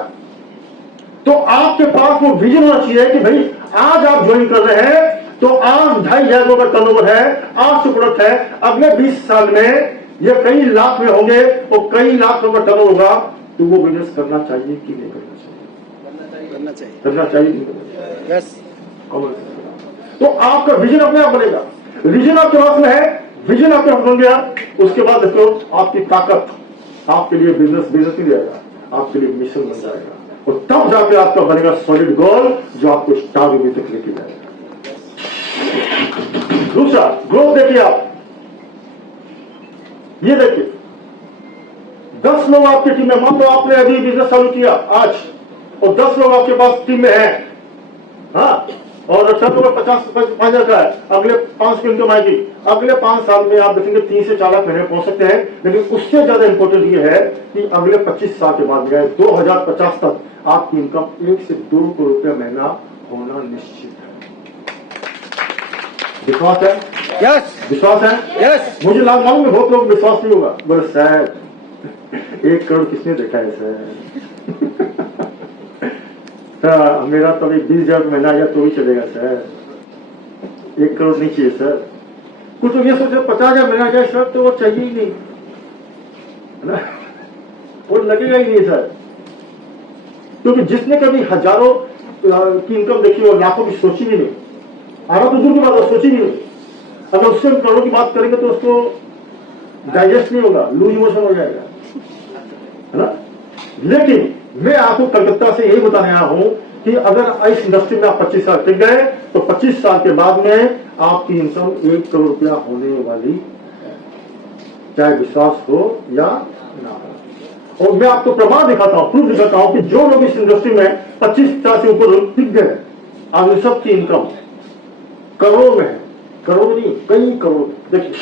तो आपके पास वो विजन होना चाहिए कि भाई आज आप ज्वाइन कर रहे हैं तो आज 2,500 का टर्नओवर है, आज से प्रोडक्ट है, अगले 20 साल में ये कई लाख में होंगे और कई लाख का टर्नओवर होगा, तो वो बिजनेस करना चाहिए कि नहीं करना चाहिए? करना चाहिए। करना चाहिए कि नहीं करना चाहिए? यस। तो आपका विजन अपने आप बनेगा। विजन आपके पास में है, विजन आपके पास बन गया, उसके बाद देखो आपकी ताकत आपके लिए बिजनेस नहीं रहेगा, आपके लिए मिशन बन जाएगा, और तब जाके आपका बनेगा सॉलिड गोल जो आपको स्टार रूबी तक लेके जाएगा। दूसरा ग्रोथ देखिए आप, ये देखिए 10 लोग आपकी टीम में, मान लो आपने अभी बिजनेस चालू किया आज, और 10 लोग आपके पास टीम में है, हाँ, और टर्नओवर 50,000 का है, अगले 5 की इनकम आएगी, अगले 5 साल में आप देखेंगे 3 से 4 लाख महीने पहुंच सकते हैं। लेकिन उससे ज्यादा इंपॉर्टेंट ये है कि अगले 25 साल के बाद 2050 तक आपकी इनकम 1 से 2 करोड़ रुपया महीना होना निश्चित है। विश्वास है? यस। विश्वास है? यस। मुझे मालूम है बहुत लोग विश्वास नहीं होगा, बोले सर 1 करोड़ किसने देखा है सर? मेरा तो अभी 20,000 महीना या तो भी चलेगा सर, 1 करोड़ नहीं चाहिए सर। कुछ तो ये सोचे 50,000 मिलना जाए सर तो वो चाहिए ही नहीं, है ना, वो लगेगा ही नहीं सर। क्योंकि जिसने कभी हजारों की इनकम देखी और लाखों की सोची भी नहीं, आना तो दूर की बात है, सोची भी नहीं, अगर उससे करोड़ों की बात करेंगे तो उसको डाइजेस्ट नहीं होगा, लूज इमोशन हो जाएगा, है ना। लेकिन मैं आपको कलकत्ता से यही बताने आया हूं कि अगर इस इंडस्ट्री में आप 25 साल टिक गए तो 25 साल के बाद में आपकी इनकम 1 करोड़ रुपया होने वाली है, चाहे विश्वास हो या ना हो। और मैं आपको प्रमाण दिखाता हूं, प्रूफ दिखाता हूं कि जो लोग इस इंडस्ट्री में 25 साल से ऊपर टिक गए, आज उन सबकी इनकम करोड़ में है, करोड़ नहीं कई करोड़। देखिए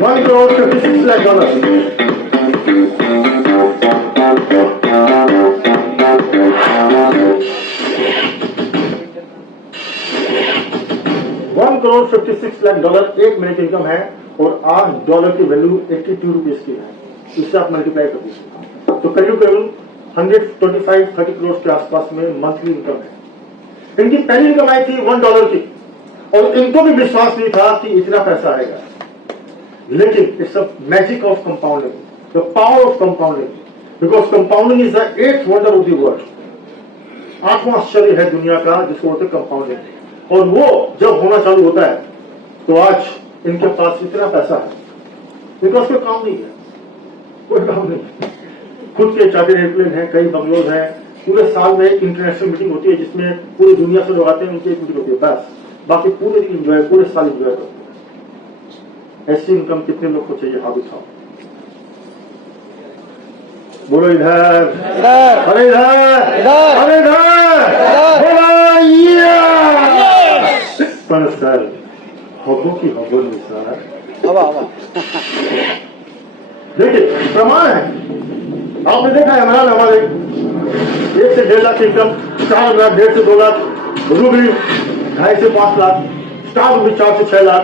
1 करोड़ 56 लाख डॉलर, $1 करोड़ 56 लाख एक महीने की इनकम है और $8 की वैल्यू 82 रुपीज की है। इससे आप मल्टीप्लाई कर दीजिए तो करीब 125-30 करोड़ के आसपास में मंथली इनकम है। इनकी पहली इनकम आई थी $1 की और इनको भी विश्वास नहीं था कि इतना पैसा आएगा। लेकिन it's a magic of compounding, the power of compounding, because compounding is the 8th wonder of the world. 8वां आश्चर्य है दुनिया का जिसको बोलते हैं कंपाउंडिंग। और वो जब होना चालू होता है तो आज इनके पास इतना पैसा है, बिकॉज कोई काम नहीं है, कोई काम नहीं, खुद के चार्टर्ड एयरप्लेन है, कई बंगलोज हैं, पूरे साल में एक इंटरनेशनल मीटिंग होती है जिसमें पूरी दुनिया से लोग आते हैं, उनकी एक मीटिंग होती है बस, बाकी पूरे दिन इंजॉय, पूरे साल इंजॉय करते हैं। ऐसी इनकम कितने लोग को चाहिए? हाथ उठाओ, बोलो इधर, अरे इधर, अरे इधर, पर सर हबों की हबों में सर हवा हवा देखिए प्रमाण है, आपने देखा है इमरान हमारे 1 से 1.5 लाख की इनकम, 4 लाख, 1.5 से 2 लाख, रूबी 2.5 से 5 लाख, स्टार रूबी 4 से 6 लाख,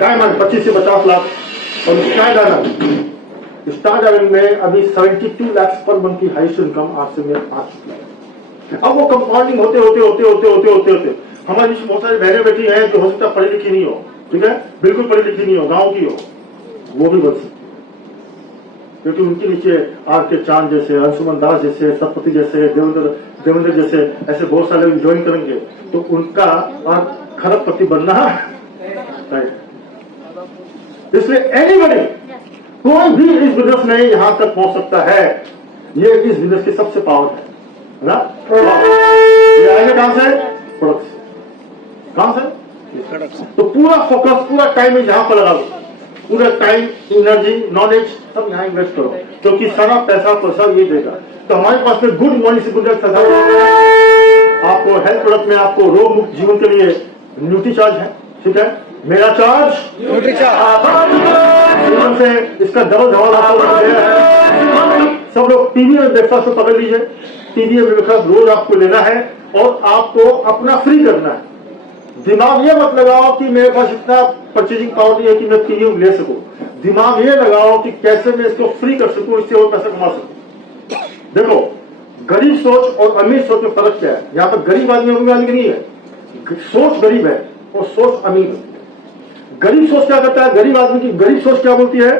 डायमंड 25 से 50 लाख और स्टार डायमंड में अभी 72 लाख पर मंथ की हाईएस्ट इनकम आज से में आ चुकी है। अब वो कंपाउंडिंग होते होते होते होते होते होते होते हमारी बहुत सारी बहनें बैठी हैं जो हो सकता पढ़ी लिखी नहीं हो, ठीक है, बिल्कुल पढ़ी लिखी नहीं हो, गांव की हो, वो भी बन सकती, क्योंकि उनके नीचे आर के चांद जैसे, अंशुमन दास जैसे, सतपति जैसे, देवेंद्र जैसे ऐसे बहुत सारे लोग ज्वाइन करेंगे तो उनका और खरबपति बनना है। इसलिए एनीबडी, कोई भी इस बिजनेस में यहां तक पहुंच सकता है, ये इस बिजनेस की सबसे पावर है ना। ये आएगा कहां से? प्रोडक्ट से। कहां से? तो पूरा फोकस, पूरा टाइम यहां पर लगा दो, पूरा टाइम, एनर्जी, नॉलेज सब यहाँ इन्वेस्ट करो, क्योंकि सारा पैसा ये देगा। तो हमारे पास में गुड मॉर्निंग से गुड आपको हेल्थ प्रोडक्ट में आपको रोग मुक्त जीवन के लिए न्यूट्री चार्ज है, ठीक है, मेरा चार्ज न्यूट्री चार्ज से इसका डबल धमाल आपको। सब लोग टीवी में ब्रेकफास्ट को पकड़ लीजिए, टीवी में ब्रेकफास्ट रोज आपको लेना है और आपको अपना फ्री करना है। दिमाग ये मत लगाओ कि मेरे पास इतना परचेजिंग पावर नहीं है कि मैं प्रीमियम ले सकूं, दिमाग ये लगाओ कि कैसे मैं इसको फ्री कर सकूं, इससे और पैसा कमा सकूं। देखो गरीब सोच और अमीर सोच में फर्क क्या है? यहाँ पर गरीब आदमी अमीर आदमी नहीं है, सोच गरीब है और सोच अमीर है। गरीब सोच क्या करता है? गरीब आदमी की गरीब सोच क्या बोलती है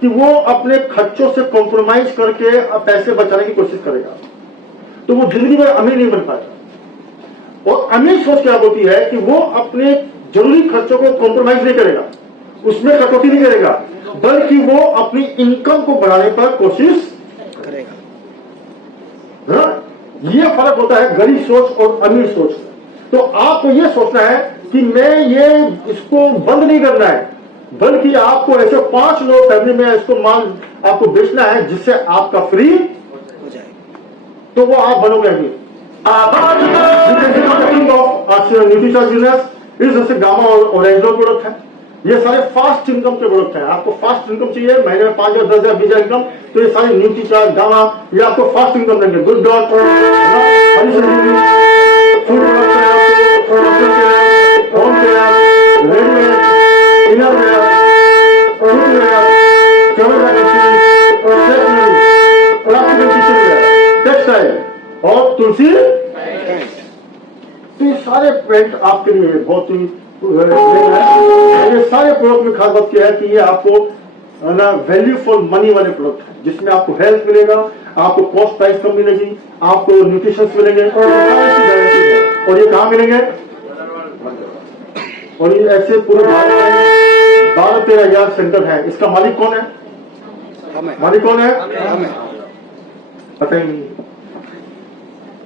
कि वो अपने खर्चों से कॉम्प्रोमाइज करके पैसे बचाने की कोशिश करेगा, तो वो जिंदगी में अमीर नहीं बन पाएगा। और अमीर सोच क्या बोलती है कि वो अपने जरूरी खर्चों को कॉम्प्रोमाइज नहीं करेगा, उसमें कटौती नहीं करेगा, बल्कि वो अपनी इनकम को बढ़ाने पर कोशिश करेगा। ये फर्क होता है गरीब सोच और अमीर सोच। तो आपको ये सोचना है कि मैं ये इसको बंद नहीं करना है, बल्कि आपको ऐसे 5 लोग फैमिली में इसको माल आपको बेचना है जिससे आपका फ्री हो जाए, तो वो आप बनोगे अमीर। न्यूट्री चार्ज बिजनेस इस जैसे गामा और ओरिजिनल प्रोडक्ट है, ये सारे फास्ट इनकम के प्रोडक्ट हैं। आपको फास्ट इनकम चाहिए, महीने में 5 हजार 10 हजार 20 हजार इनकम, तो ये सारे न्यूट्री चार्ज, गामा, ये आपको फास्ट इनकम देंगे। गुड डॉट फूड टेक्सटाइल और तुलसी, तो सारे पेंट आपके लिए बहुत ही ये सारे प्रोडक्ट में खास बात क्या है कि ये आपको ना वैल्यू फॉर मनी वाले प्रोडक्ट है, जिसमें आपको हेल्थ मिलेगा, आपको कॉस्ट प्राइस कम मिलेगी, आपको न्यूट्रिशन मिलेंगे और गारंटी है। और ये कहाँ मिलेंगे? और ये ऐसे पूरे भारत में 12-13 सेंटर है। इसका मालिक कौन है? मालिक कौन है? पता ही नहीं।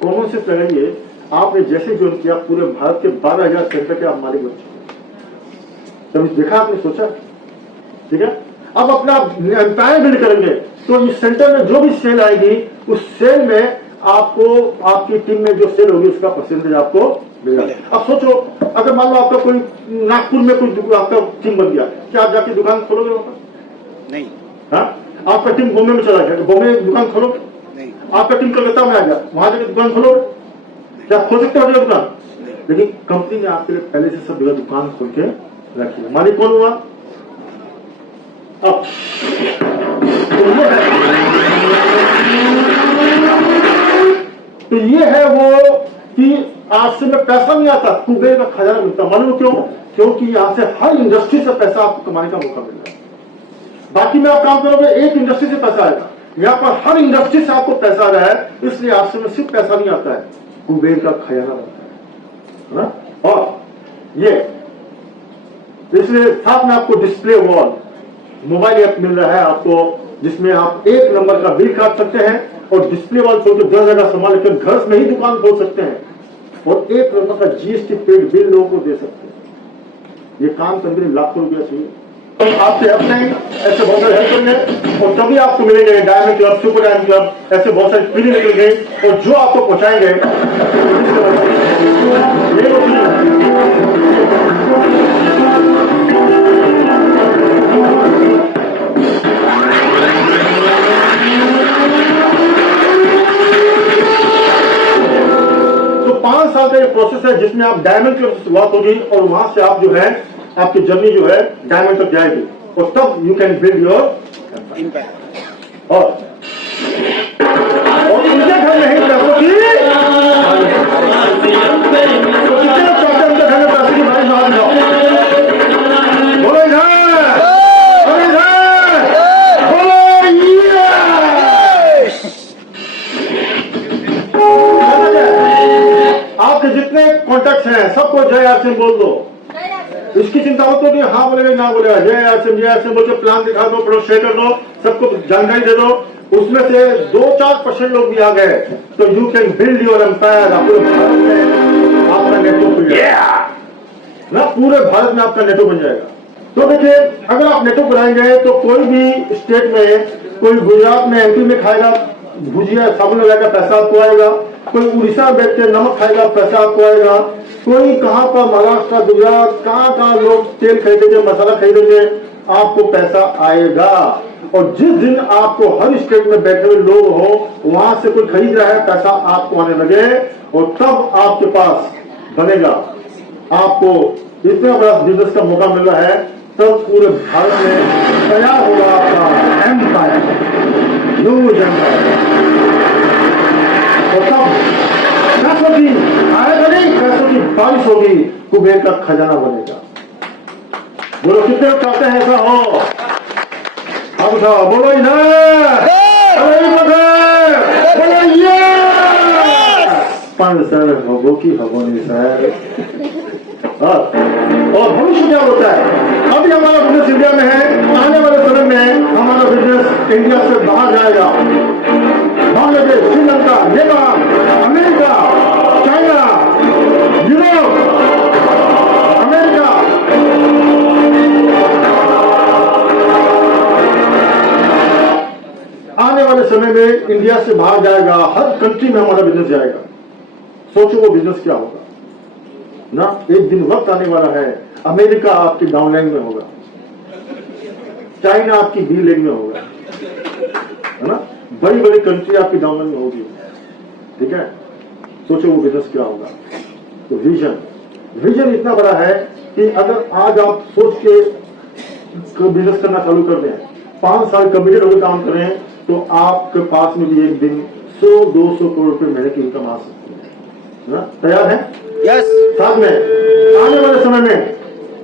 कॉमन सेंस लगाइए, आपने जैसे ज्वाइन किया पूरे भारत के 12,000 सेंटर के आप मालिक बन चुके। कभी देखा आपने, सोचा? ठीक है, अब अपना एम्पायर बिल्ड करेंगे तो इस सेंटर में जो भी सेल आएगी उस सेल में आपको आपकी टीम में जो सेल होगी उसका परसेंटेज आपको मिलेगा। अब सोचो, अगर मान लो आपका कोई नागपुर में कोई आपका टीम बन गया, क्या आप जाके दुकान खोलोगे वहां? नहीं। हाँ, आपका टीम बॉम्बे में चला गया, बॉम्बे में दुकान खोलोगे? नहीं। आपका टीम कलकत्ता में आ गया, वहां जाके दुकान खोलोगे? क्या खोल सकते हो दुकान? लेकिन कंपनी ने आपके लिए पहले से सब जगह दुकान खोल के रखी है। मालिक कौन हुआ? अब तो ये है वो कि आज से में पैसा नहीं आता, कुबेर का खजाना मिलता। मालूम क्यों? क्योंकि यहां से हर इंडस्ट्री से पैसा आपको कमाने का मौका मिल रहा है। बाकी में आप काम करोगे, एक इंडस्ट्री से पैसा आएगा, यहाँ पर हर इंडस्ट्री से आपको पैसा आ रहा है। इसलिए आज से में सिर्फ पैसा नहीं आता है, कुबेर का खजाना बनता है ना। और ये इसलिए साथ में आपको डिस्प्ले वॉल मोबाइल ऐप मिल रहा है आपको, जिसमें आप 1 नंबर का बिल काट सकते हैं और डिस्प्ले वॉल खोल के 10 का सामान लेकर घर में ही दुकान खोल सकते हैं और 1 नंबर का जीएसटी पेड बिल लोगों को दे सकते हैं। ये काम करने के लिए लाखों रुपया चाहिए। तो आपसे अपने ऐसे बहुत सारे हेल्प करेंगे और तभी आपको मिलेंगे diamond club, super diamond club, ऐसे बहुत सारे फीलिंग निकलेंगे और जो आपको पहुंचाएंगे तो 5 साल का ये प्रोसेस है जिसमें आप डायमंड क्लब से शुरुआत होगी और वहां से आप जो है आपकी जर्नी जो है डायमंड तक जाएगी और तब you can build your impact. और उनके घर में ही पैसों की तो कितने लोग चाहते हैं उनके घर में पैसे की भारी मार जाओ? बोलो इधर, बोलो इधर, बोलो ये। आपके जितने कॉन्टैक्ट हैं सबको जय आर सिंह बोल दो। इसकी चिंता हो तो कि हाँ बोलेगा ना बोलेगा, जय आर सिंह बोल के प्लान दिखा दो, प्रोडक्ट शेयर कर दो, सबको जानकारी दे दो। उसमें से 2-4% लोग भी आ गए तो you can build your empire. पूरे भारत में आपका नेटवर्क बन जाएगा ना, पूरे भारत में आपका नेटवर्क बन जाएगा। तो देखिए, अगर आप नेटवर्क बनाएंगे तो कोई भी स्टेट में, कोई गुजरात में, एमपी में खाएगा भुजिया साबुन लगाएगा, पैसा आपको आएगा। कोई उड़ीसा में बैठ के नमक खाएगा, पैसा आपको आएगा। कोई कहां पर महाराष्ट्र, गुजरात, कहां लोग तेल खरीदेंगे, मसाला खरीदेंगे, आपको पैसा आएगा। और जिस दिन आपको हर स्टेट में बैठे हुए लोग हो वहां से कोई खरीद रहा है, पैसा आपको आने लगे और तब आपके पास बनेगा, आपको इतना बड़ा बिजनेस का मौका मिल रहा है, तब पूरे भारत में तैयार होगा आपका एम्पायर, न्यूज एम्पायर। और तब पैसों की आएगा नहीं, पैसों की बारिश होगी, कुबेर का खजाना बनेगा। बोलो कितने लोग चाहते हैं ऐसा हो? अब बोलो इधर, बोलो ये। पर सर होगो की होगो नहीं सर। और भविष्य क्या होता है? अभी हमारा बिजनेस इंडिया में है, आने वाले समय में हमारा बिजनेस इंडिया से बाहर जाएगा। Bangladesh, Sri Lanka, Nepal, America, China, Europe, America, आने वाले समय में इंडिया से बाहर जाएगा। हर कंट्री में हमारा बिजनेस जाएगा। सोचो वो बिजनेस क्या होगा ना। एक दिन वक्त आने वाला है, अमेरिका आपकी डाउनलाइन में होगा, चाइना आपकी बी लेग में होगा, है ना। बड़ी बड़ी कंट्री आपकी डाउनलाइन में होगी, ठीक है। सोचो वो बिजनेस क्या होगा। तो विजन इतना बड़ा है कि अगर आज आप सोच के बिजनेस करना चालू कर दें, 5 साल कमिटेड होकर काम करें, तो आपके पास में भी एक दिन 100-200 करोड़ रुपए महीने की इनकम आ सकती है ना। तैयार है? यस साथ में आने वाले समय में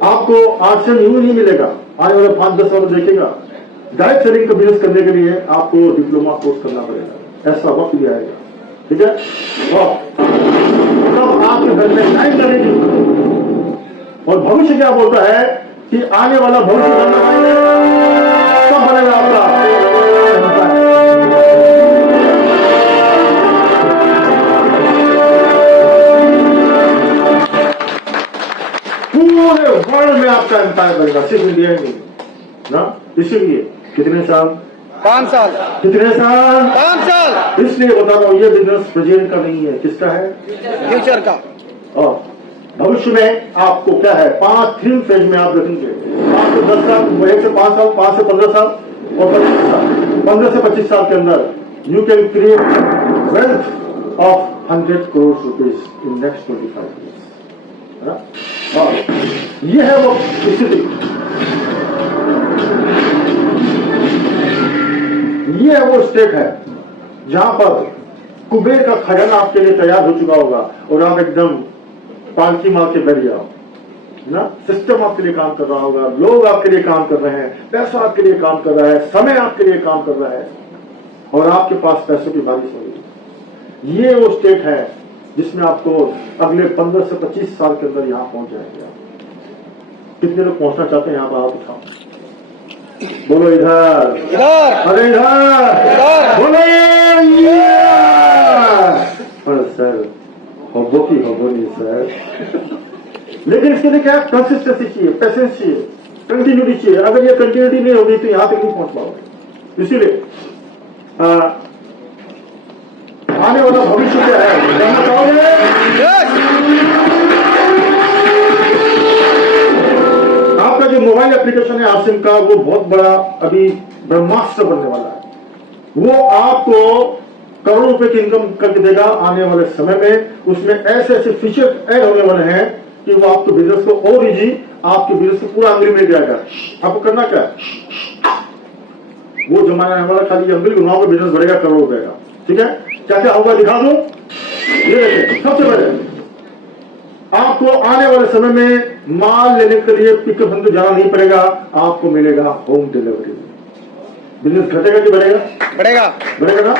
आपको आर्ट्स एंड यूं नहीं मिलेगा। आने वाले 5-10 साल देखेगा डायरेक्ट सेलिंग का बिजनेस करने के लिए आपको डिप्लोमा कोर्स करना पड़ेगा। ऐसा वक्त भी आएगा, ठीक है। और तब आपके घर में लाइन लगेगी और भविष्य क्या बोलता है कि आने वाला भविष्य करना चाहिए, तब बनेगा आपका पूरे वर्ल्ड में आपका एम्पायर बनेगा, सिर्फ इंडिया ही नहीं ना। इसीलिए कितने साल, 5 साल, कितने साल, 5 साल, इसलिए बता रहा हूं ये बिजनेस प्रेजेंट का नहीं है, किसका है, फ्यूचर का। और भविष्य में आपको क्या है 5 3 फेज में आप देखेंगे 5 से 10 साल, 1 से 5 साल, 5 से 15 साल और 25 साल। 15 से 25 साल के अंदर you can create wealth of 100 crore rupees in next 25 years, है ना। और ये है वो स्थिति, ये है वो स्टेट है जहां पर कुबेर का खजाना आपके लिए तैयार हो चुका होगा और आप एकदम पालकी मार के बैठ जाओ ना। सिस्टम आपके लिए काम कर रहा होगा, लोग आपके लिए काम कर रहे हैं, पैसा आपके लिए काम कर रहा है, समय आपके लिए काम कर रहा है और आपके पास पैसों की बारिश हो रही है। ये वो स्टेट है जिसमें आपको अगले 15 से 25 साल के अंदर यहां पहुंच जाएंगे आप। कितने लोग पहुंचना चाहते हैं यहां पर, आप उठाओ, बोलो इधर, इधर, अरे इधर, बोलो ये। सर होबो की होबो नहीं सर, लेकिन इसके लिए क्या कंसिस्टेंसी चाहिए, पेशेंस चाहिए, कंटिन्यूटी चाहिए। अगर ये कंटिन्यूटी नहीं होगी तो यहां तक नहीं पहुंच पाओगे। इसीलिए आने वाला भविष्य क्या है जानना चाहोगे? आपका जो मोबाइल एप्लीकेशन है आसिम का, वो बहुत बड़ा अभी ब्रह्मास्त्र बनने वाला है। वो आपको करोड़ों रुपए की इनकम करके देगा आने वाले समय में। उसमें ऐसे ऐसे फीचर ऐड होने वाले हैं कि वो आपके बिजनेस को और इजी, आपके बिजनेस को पूरा अंगली में जाएगा। आपको करना क्या है, वो जमाना है वाला, खाली अंगली घुमाओगे बिजनेस बढ़ेगा करोड़ रुपए का, ठीक है। क्या क्या होगा दिखा दो, ये देखिए। सबसे पहले आपको आने वाले समय में माल लेने के लिए पिकअप बंद जाना नहीं पड़ेगा, आपको मिलेगा होम डिलीवरी। बिजनेस घटेगा कि बढ़ेगा? बढ़ेगा, बढ़ेगा ना।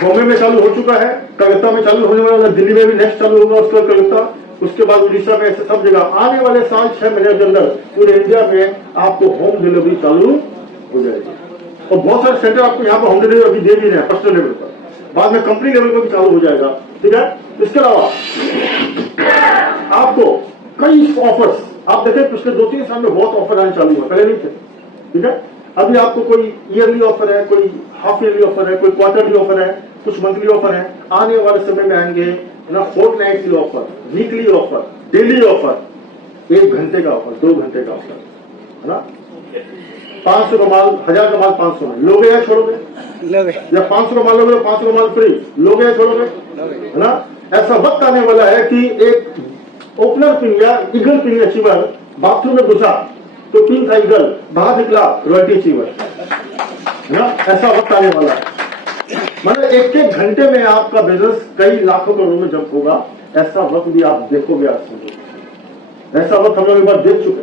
बॉम्बे में चालू हो चुका है, कलकत्ता में चालू होने वाला, दिल्ली में भी नेक्स्ट चालू होगा, उसके बाद कलकत्ता, उसके बाद उड़ीसा में, ऐसे सब जगह आने वाले साल 6 महीने के अंदर पूरे इंडिया में आपको होम डिलीवरी चालू हो जाएगी। और बहुत सारे सेंटर आपको यहाँ पर होम डिलीवरी अभी दे भी रहे हैं पर्सनल लेवल पर, बाद में कंपनी लेवल पर भी चालू हो जाएगा, ठीक है। इसके अलावा आपको कई ऑफर्स, आप देखें पिछले 2-3 साल में बहुत ऑफर आने चालू हुआ, पहले नहीं थे, ठीक है। अभी आपको कोई ईयरली ऑफर है, कोई हाफ ईयरली ऑफर है, कोई क्वार्टरली ऑफर है, कुछ मंथली ऑफर है। आने वाले समय में आएंगे ना fortnightly offer, weekly offer, daily offer, 1 घंटे का ऑफर, 2 घंटे का ऑफर, है ना। 500 का माल, 1000 का माल 500 में लोगे या छोड़ोगे? लोगे। या 500 का माल लोगे, 500 का माल फ्री, लोगे या छोड़ोगे? है ना। ऐसा वक्त आने वाला है कि एक ओपनर पिन या ईगल पिन अचीवर बाथरूम में घुसा तो पिन था ईगल, बाहर निकला रॉयल्टी अचीवर, है ना। ऐसा वक्त आने वाला है, मतलब 1-1 घंटे में आपका बिजनेस कई लाखों करोड़ों में जंप होगा। ऐसा वक्त भी आप देखोगे आज से, ऐसा वक्त हम लोग एक बार देख चुके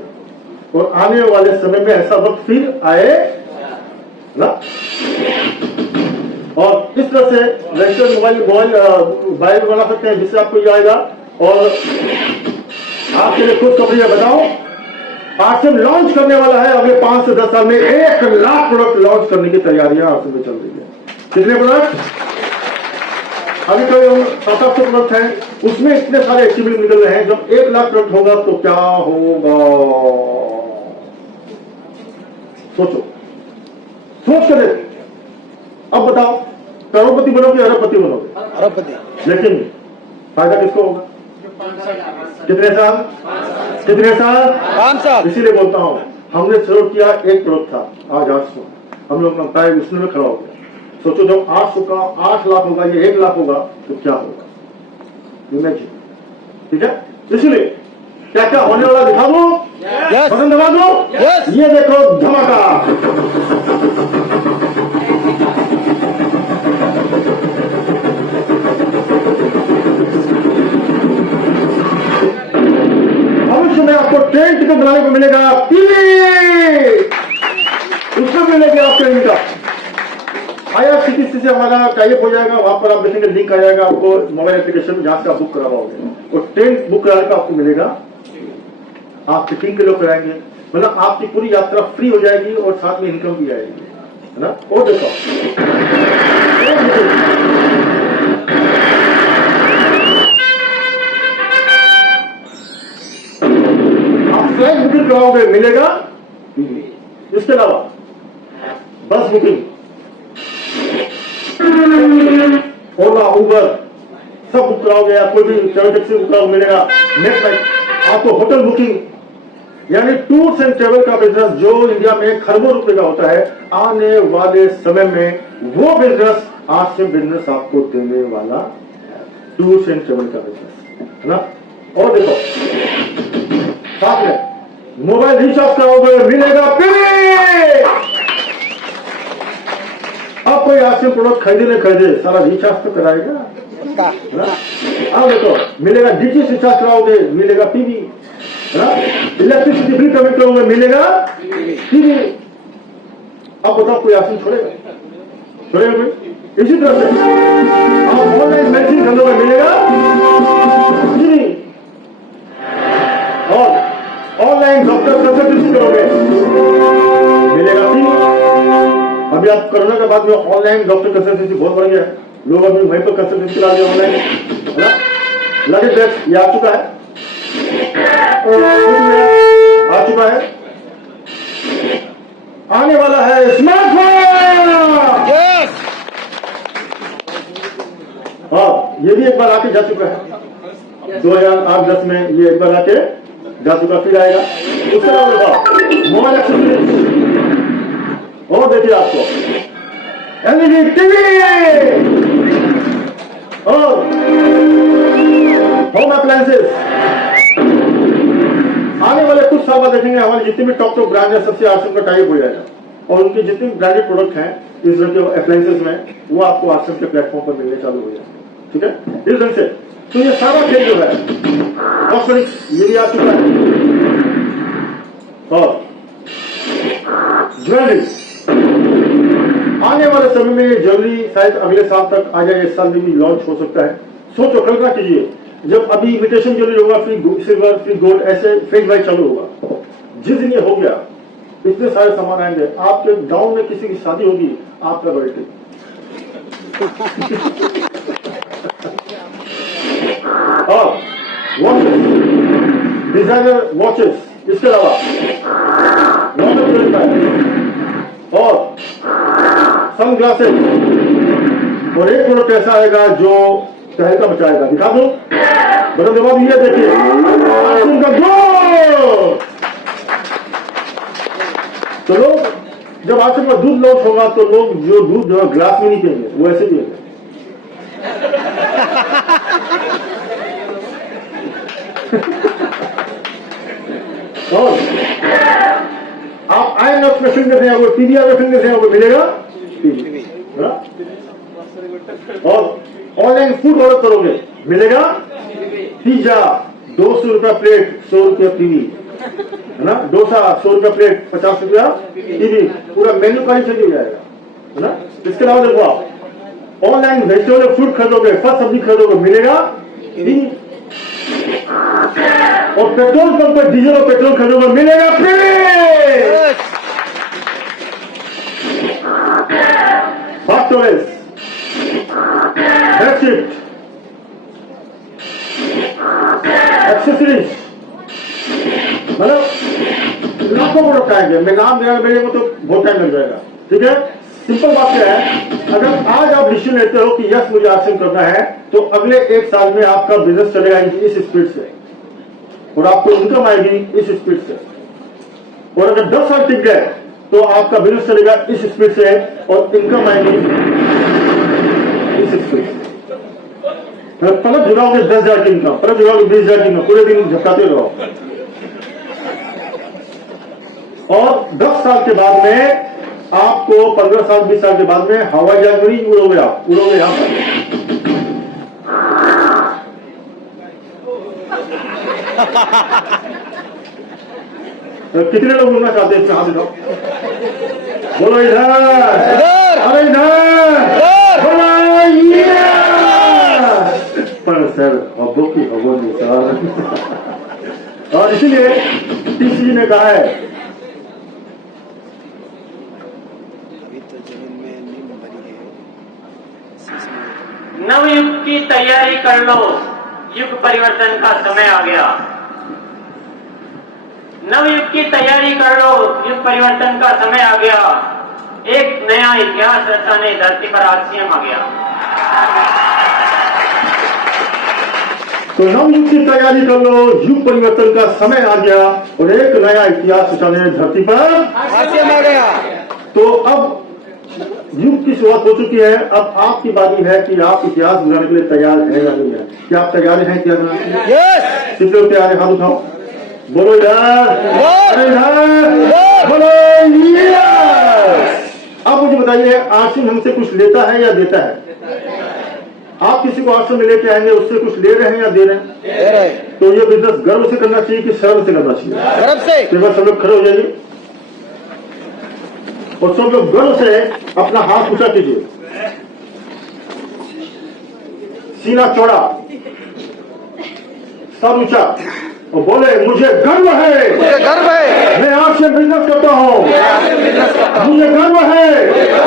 और आने वाले समय में ऐसा वक्त फिर आए ना। और इस तरह से रजिस्टर्ड मोबाइल बना सकते हैं जिससे आपको ये आएगा। और आपके लिए खुद खबरी बताओ, आसिम लॉन्च करने वाला है अगले 5 से 10 साल में 1 लाख प्रोडक्ट लॉन्च करने की तैयारियां आसिम में चल रही है। कितने प्रोडक्ट? अभी तो 700-800 प्रोडक्ट हैं, उसमें इतने सारे अचीवमेंट निकल रहे हैं। जब 1 लाख प्रोडक्ट होगा तो क्या होगा, सोचो, सोच कर देखो। अब बताओ, करोड़पति बनोगे अरबपति बनोगे? अरबपति। लेकिन फायदा किसको होगा? कितने साल? कितने साल? 5 साल। इसीलिए बोलता हूं, हमने शुरू किया 1 प्रोडक्ट था, आज 800, हम लोग लगता है उसमें खड़ा हो गया। सोचो जब 800 का 8 लाख होगा, ये 1 लाख होगा तो क्या होगा, इमेजिन, ठीक है। इसलिए क्या क्या होने वाला दिखा दो, बटन दबा दो, ये देखो धमाका। आपको ट्रेन टिकट बनाने को मिलेगा पीवी, उसमें मिलेगी आपको इनका। IRCTC से हमारा टाइप हो जाएगा, वहां पर आप देखेंगे लिंक आ जाएगा आपको मोबाइल एप्लीकेशन, जहां से आप बुक करा पाओगे। और ट्रेन बुक कराने का आपको मिलेगा, आप टिकटिंग के लोग कराएंगे, मतलब आपकी पूरी यात्रा फ्री हो जाएगी और साथ में इनकम भी आएगी, है ना। और देखो आप फ्लाइट बुकिंग कराओगे मिलेगा। इसके अलावा बस बुकिंग, ओला उबर सब बुक कराओगे, या कोई भी ट्रैवल टैक्सी बुक कराओगे मिलेगा। नेक्स्ट आपको होटल बुकिंग, यानी टूर्स एंड ट्रेवल का बिजनेस जो इंडिया में खरबों रुपए का होता है, आने वाले समय में वो बिजनेस आज से बिजनेस आपको देने वाला है, टूर्स एंड ट्रेवल का बिजनेस, है ना। और देखो साथ में मोबाइल रिचार्ज कराओगे मिलेगा पीवी। अब कोई आज से प्रोडक्ट खरीदे नहीं खरीदे, सारा रिचार्ज तो कराएगा, है ना। अब देखो मिलेगा डीटीएच रिचार्ज कराओगे मिलेगा पीवी, इलेक्ट्रिसिटी बिल पेमेंट करोगे मिलेगा पीवी। अब बताओ कोई आसन छोड़ेगा कोई? इसी तरह से आप ऑनलाइन बैंकिंग खरीदोगे मिलेगा पीवी, और ऑनलाइन डॉक्टर कंसल्टेंसी करोगे मिलेगा पीवी। अभी आप कोरोना के बाद में ऑनलाइन डॉक्टर कंसल्टेंसी बहुत बढ़ गया है, लोग अभी वहीं पर कंसल्टेंसी चला दिया ऑनलाइन, है ना। लगे टेस्ट ये आ चुका है, आ चुका है, आने वाला है स्मार्टफोन। यस, हाँ ये भी एक बार आके जा चुका है, 2008-10 में ये एक बार आके जा चुका, फिर आएगा। उसके अलावा मोबाइल एक्सेसरीज, और देखिए आपको एलईडी टीवी और होम अप्लायंसेस। आने वाले कुछ साल बाद देखेंगे हमारे जितने भी टॉप ब्रांड है सबसे आश्रम का टाइप हो जाएगा, और उनके जितने ब्रांडेड प्रोडक्ट हैं इस तरह के अप्लायंसेस में वो आपको आश्रम के प्लेटफॉर्म पर मिलने चालू हो जाएगा, ठीक है। इस ढंग से तो ये सारा खेल जो है कॉस्मेटिक्स ये भी आ चुका है, और ज्वेलरी आने वाले समय में ये ज्वेलरी शायद अगले साल तक आ जाए, इस साल में भी लॉन्च हो सकता है। सोचो, कल्पना कीजिए जब अभी इमिटेशन ज्वेलरी होगा, फिर सिल्वर, फिर गोल्ड, ऐसे फेज वाइज चालू होगा। जिस दिन ये हो गया इतने सारे सामान आएंगे, आपके गांव में किसी की शादी होगी, आपका बर्थडे और वॉचेस, डिजाइनर वॉचेस, इसके अलावा वाटर प्यूरिफायर और सन ग्लासेस, और एक प्रोडक्ट ऐसा आएगा जो तहलका मचाएगा। दिखा दो बटन दबा दीजिए, देखिए आश्रम का ग्रो। तो लोग जब आश्रम का दूध लॉन्च होगा तो लोग जो दूध जो ग्लास में नहीं पिएंगे वो ऐसे पिएंगे। और आप INOX में फिल्म देखने आओगे, PVR में फिल्म देखने आओगे मिलेगा टीवी, और ऑनलाइन फूड ऑर्डर करोगे मिलेगा पिज्जा 200 रुपया प्लेट 100 रुपया टीवी, है ना। डोसा 100 रुपया प्लेट 50 रुपया टीवी, पूरा मेन्यू का ही चेंज हो जाएगा, है ना। इसके अलावा देखो आप ऑनलाइन वेजिटेबल फ्रूट खरीदोगे, फल सब्जी खरीदोगे मिलेगा टीवी, और पेट्रोल पंप पर डीजल और पेट्रोल खरीदोगे मिलेगा free. Bath towels, bedsheet, accessories, मतलब लाखों प्रोडक्ट आएंगे। मैं नाम देना मेरे को तो बहुत टाइम लग जाएगा, ठीक है। सिंपल बात क्या है, अगर आज आप डिसीजन लेते हो कि यस मुझे आश्रम करना है, तो अगले 1 साल में आपका बिजनेस चलेगा इस स्पीड से, और आपको इनकम आएगी इस स्पीड से। और अगर 10 साल टिक गए तो आपका बिजनेस चलेगा इस स्पीड से, और इनकम आएगी इस स्पीड से। पलक जुड़ाओगे 10,000 की इनकम, पलक जुड़ाओगे 20,000 की इनकम, पूरे दिन झपकाते रहो, और 10 साल के बाद में आपको 15 साल 20 साल के बाद में हवाई जहाज में उड़ोगे, आप उड़ोगे यहां पर। कितने लोग उड़ना चाहते हैं इसमें हाथ उठाओ। बोलो इधर, अरे इधर, बोलो ये। पर सर हब्बों की हब्बों नहीं सर। और इसीलिए टीसी ने कहा है अभी तो जमीन में नींव बनी है। नवयुग की तैयारी कर लो, युग परिवर्तन का समय आ गया। नवयुग की तैयारी कर लो, युग परिवर्तन का समय आ गया। एक नया इतिहास रचाने धरती पर आज सीएम आ गया। तो नवयुग की तैयारी कर लो, युग परिवर्तन का समय आ गया और एक नया इतिहास रचाने धरती पर आसिम आ गया। तो अब युग की शुरुआत हो चुकी है। अब आपकी बारी है कि आप इतिहास बनाने के लिए तैयार हैं या नहीं है। क्या आप तैयार हैं इतिहास बनाने के लिए? यस। कितने लोग तैयार हैं? हाथ उठाओ। बोलो इधर, अरे इधर, बोलो यस। अब मुझे बताइए, आसिम हमसे कुछ लेता है या देता है? आप किसी को आश्रम में लेके आएंगे, उससे कुछ ले रहे हैं या दे रहे हैं? दे रहे। तो ये बिजनेस गर्व से करना चाहिए कि शर्म से करना चाहिए? गर्व से। एक बार सब लोग खड़े हो जाइए और सब लोग गर्व से अपना हाथ ऊंचा कीजिए, सीना चौड़ा, सर ऊंचा और बोले मुझे गर्व है, मुझे गर्व है, मैं आपसे बिजनेस करता हूँ, मुझे गर्व है,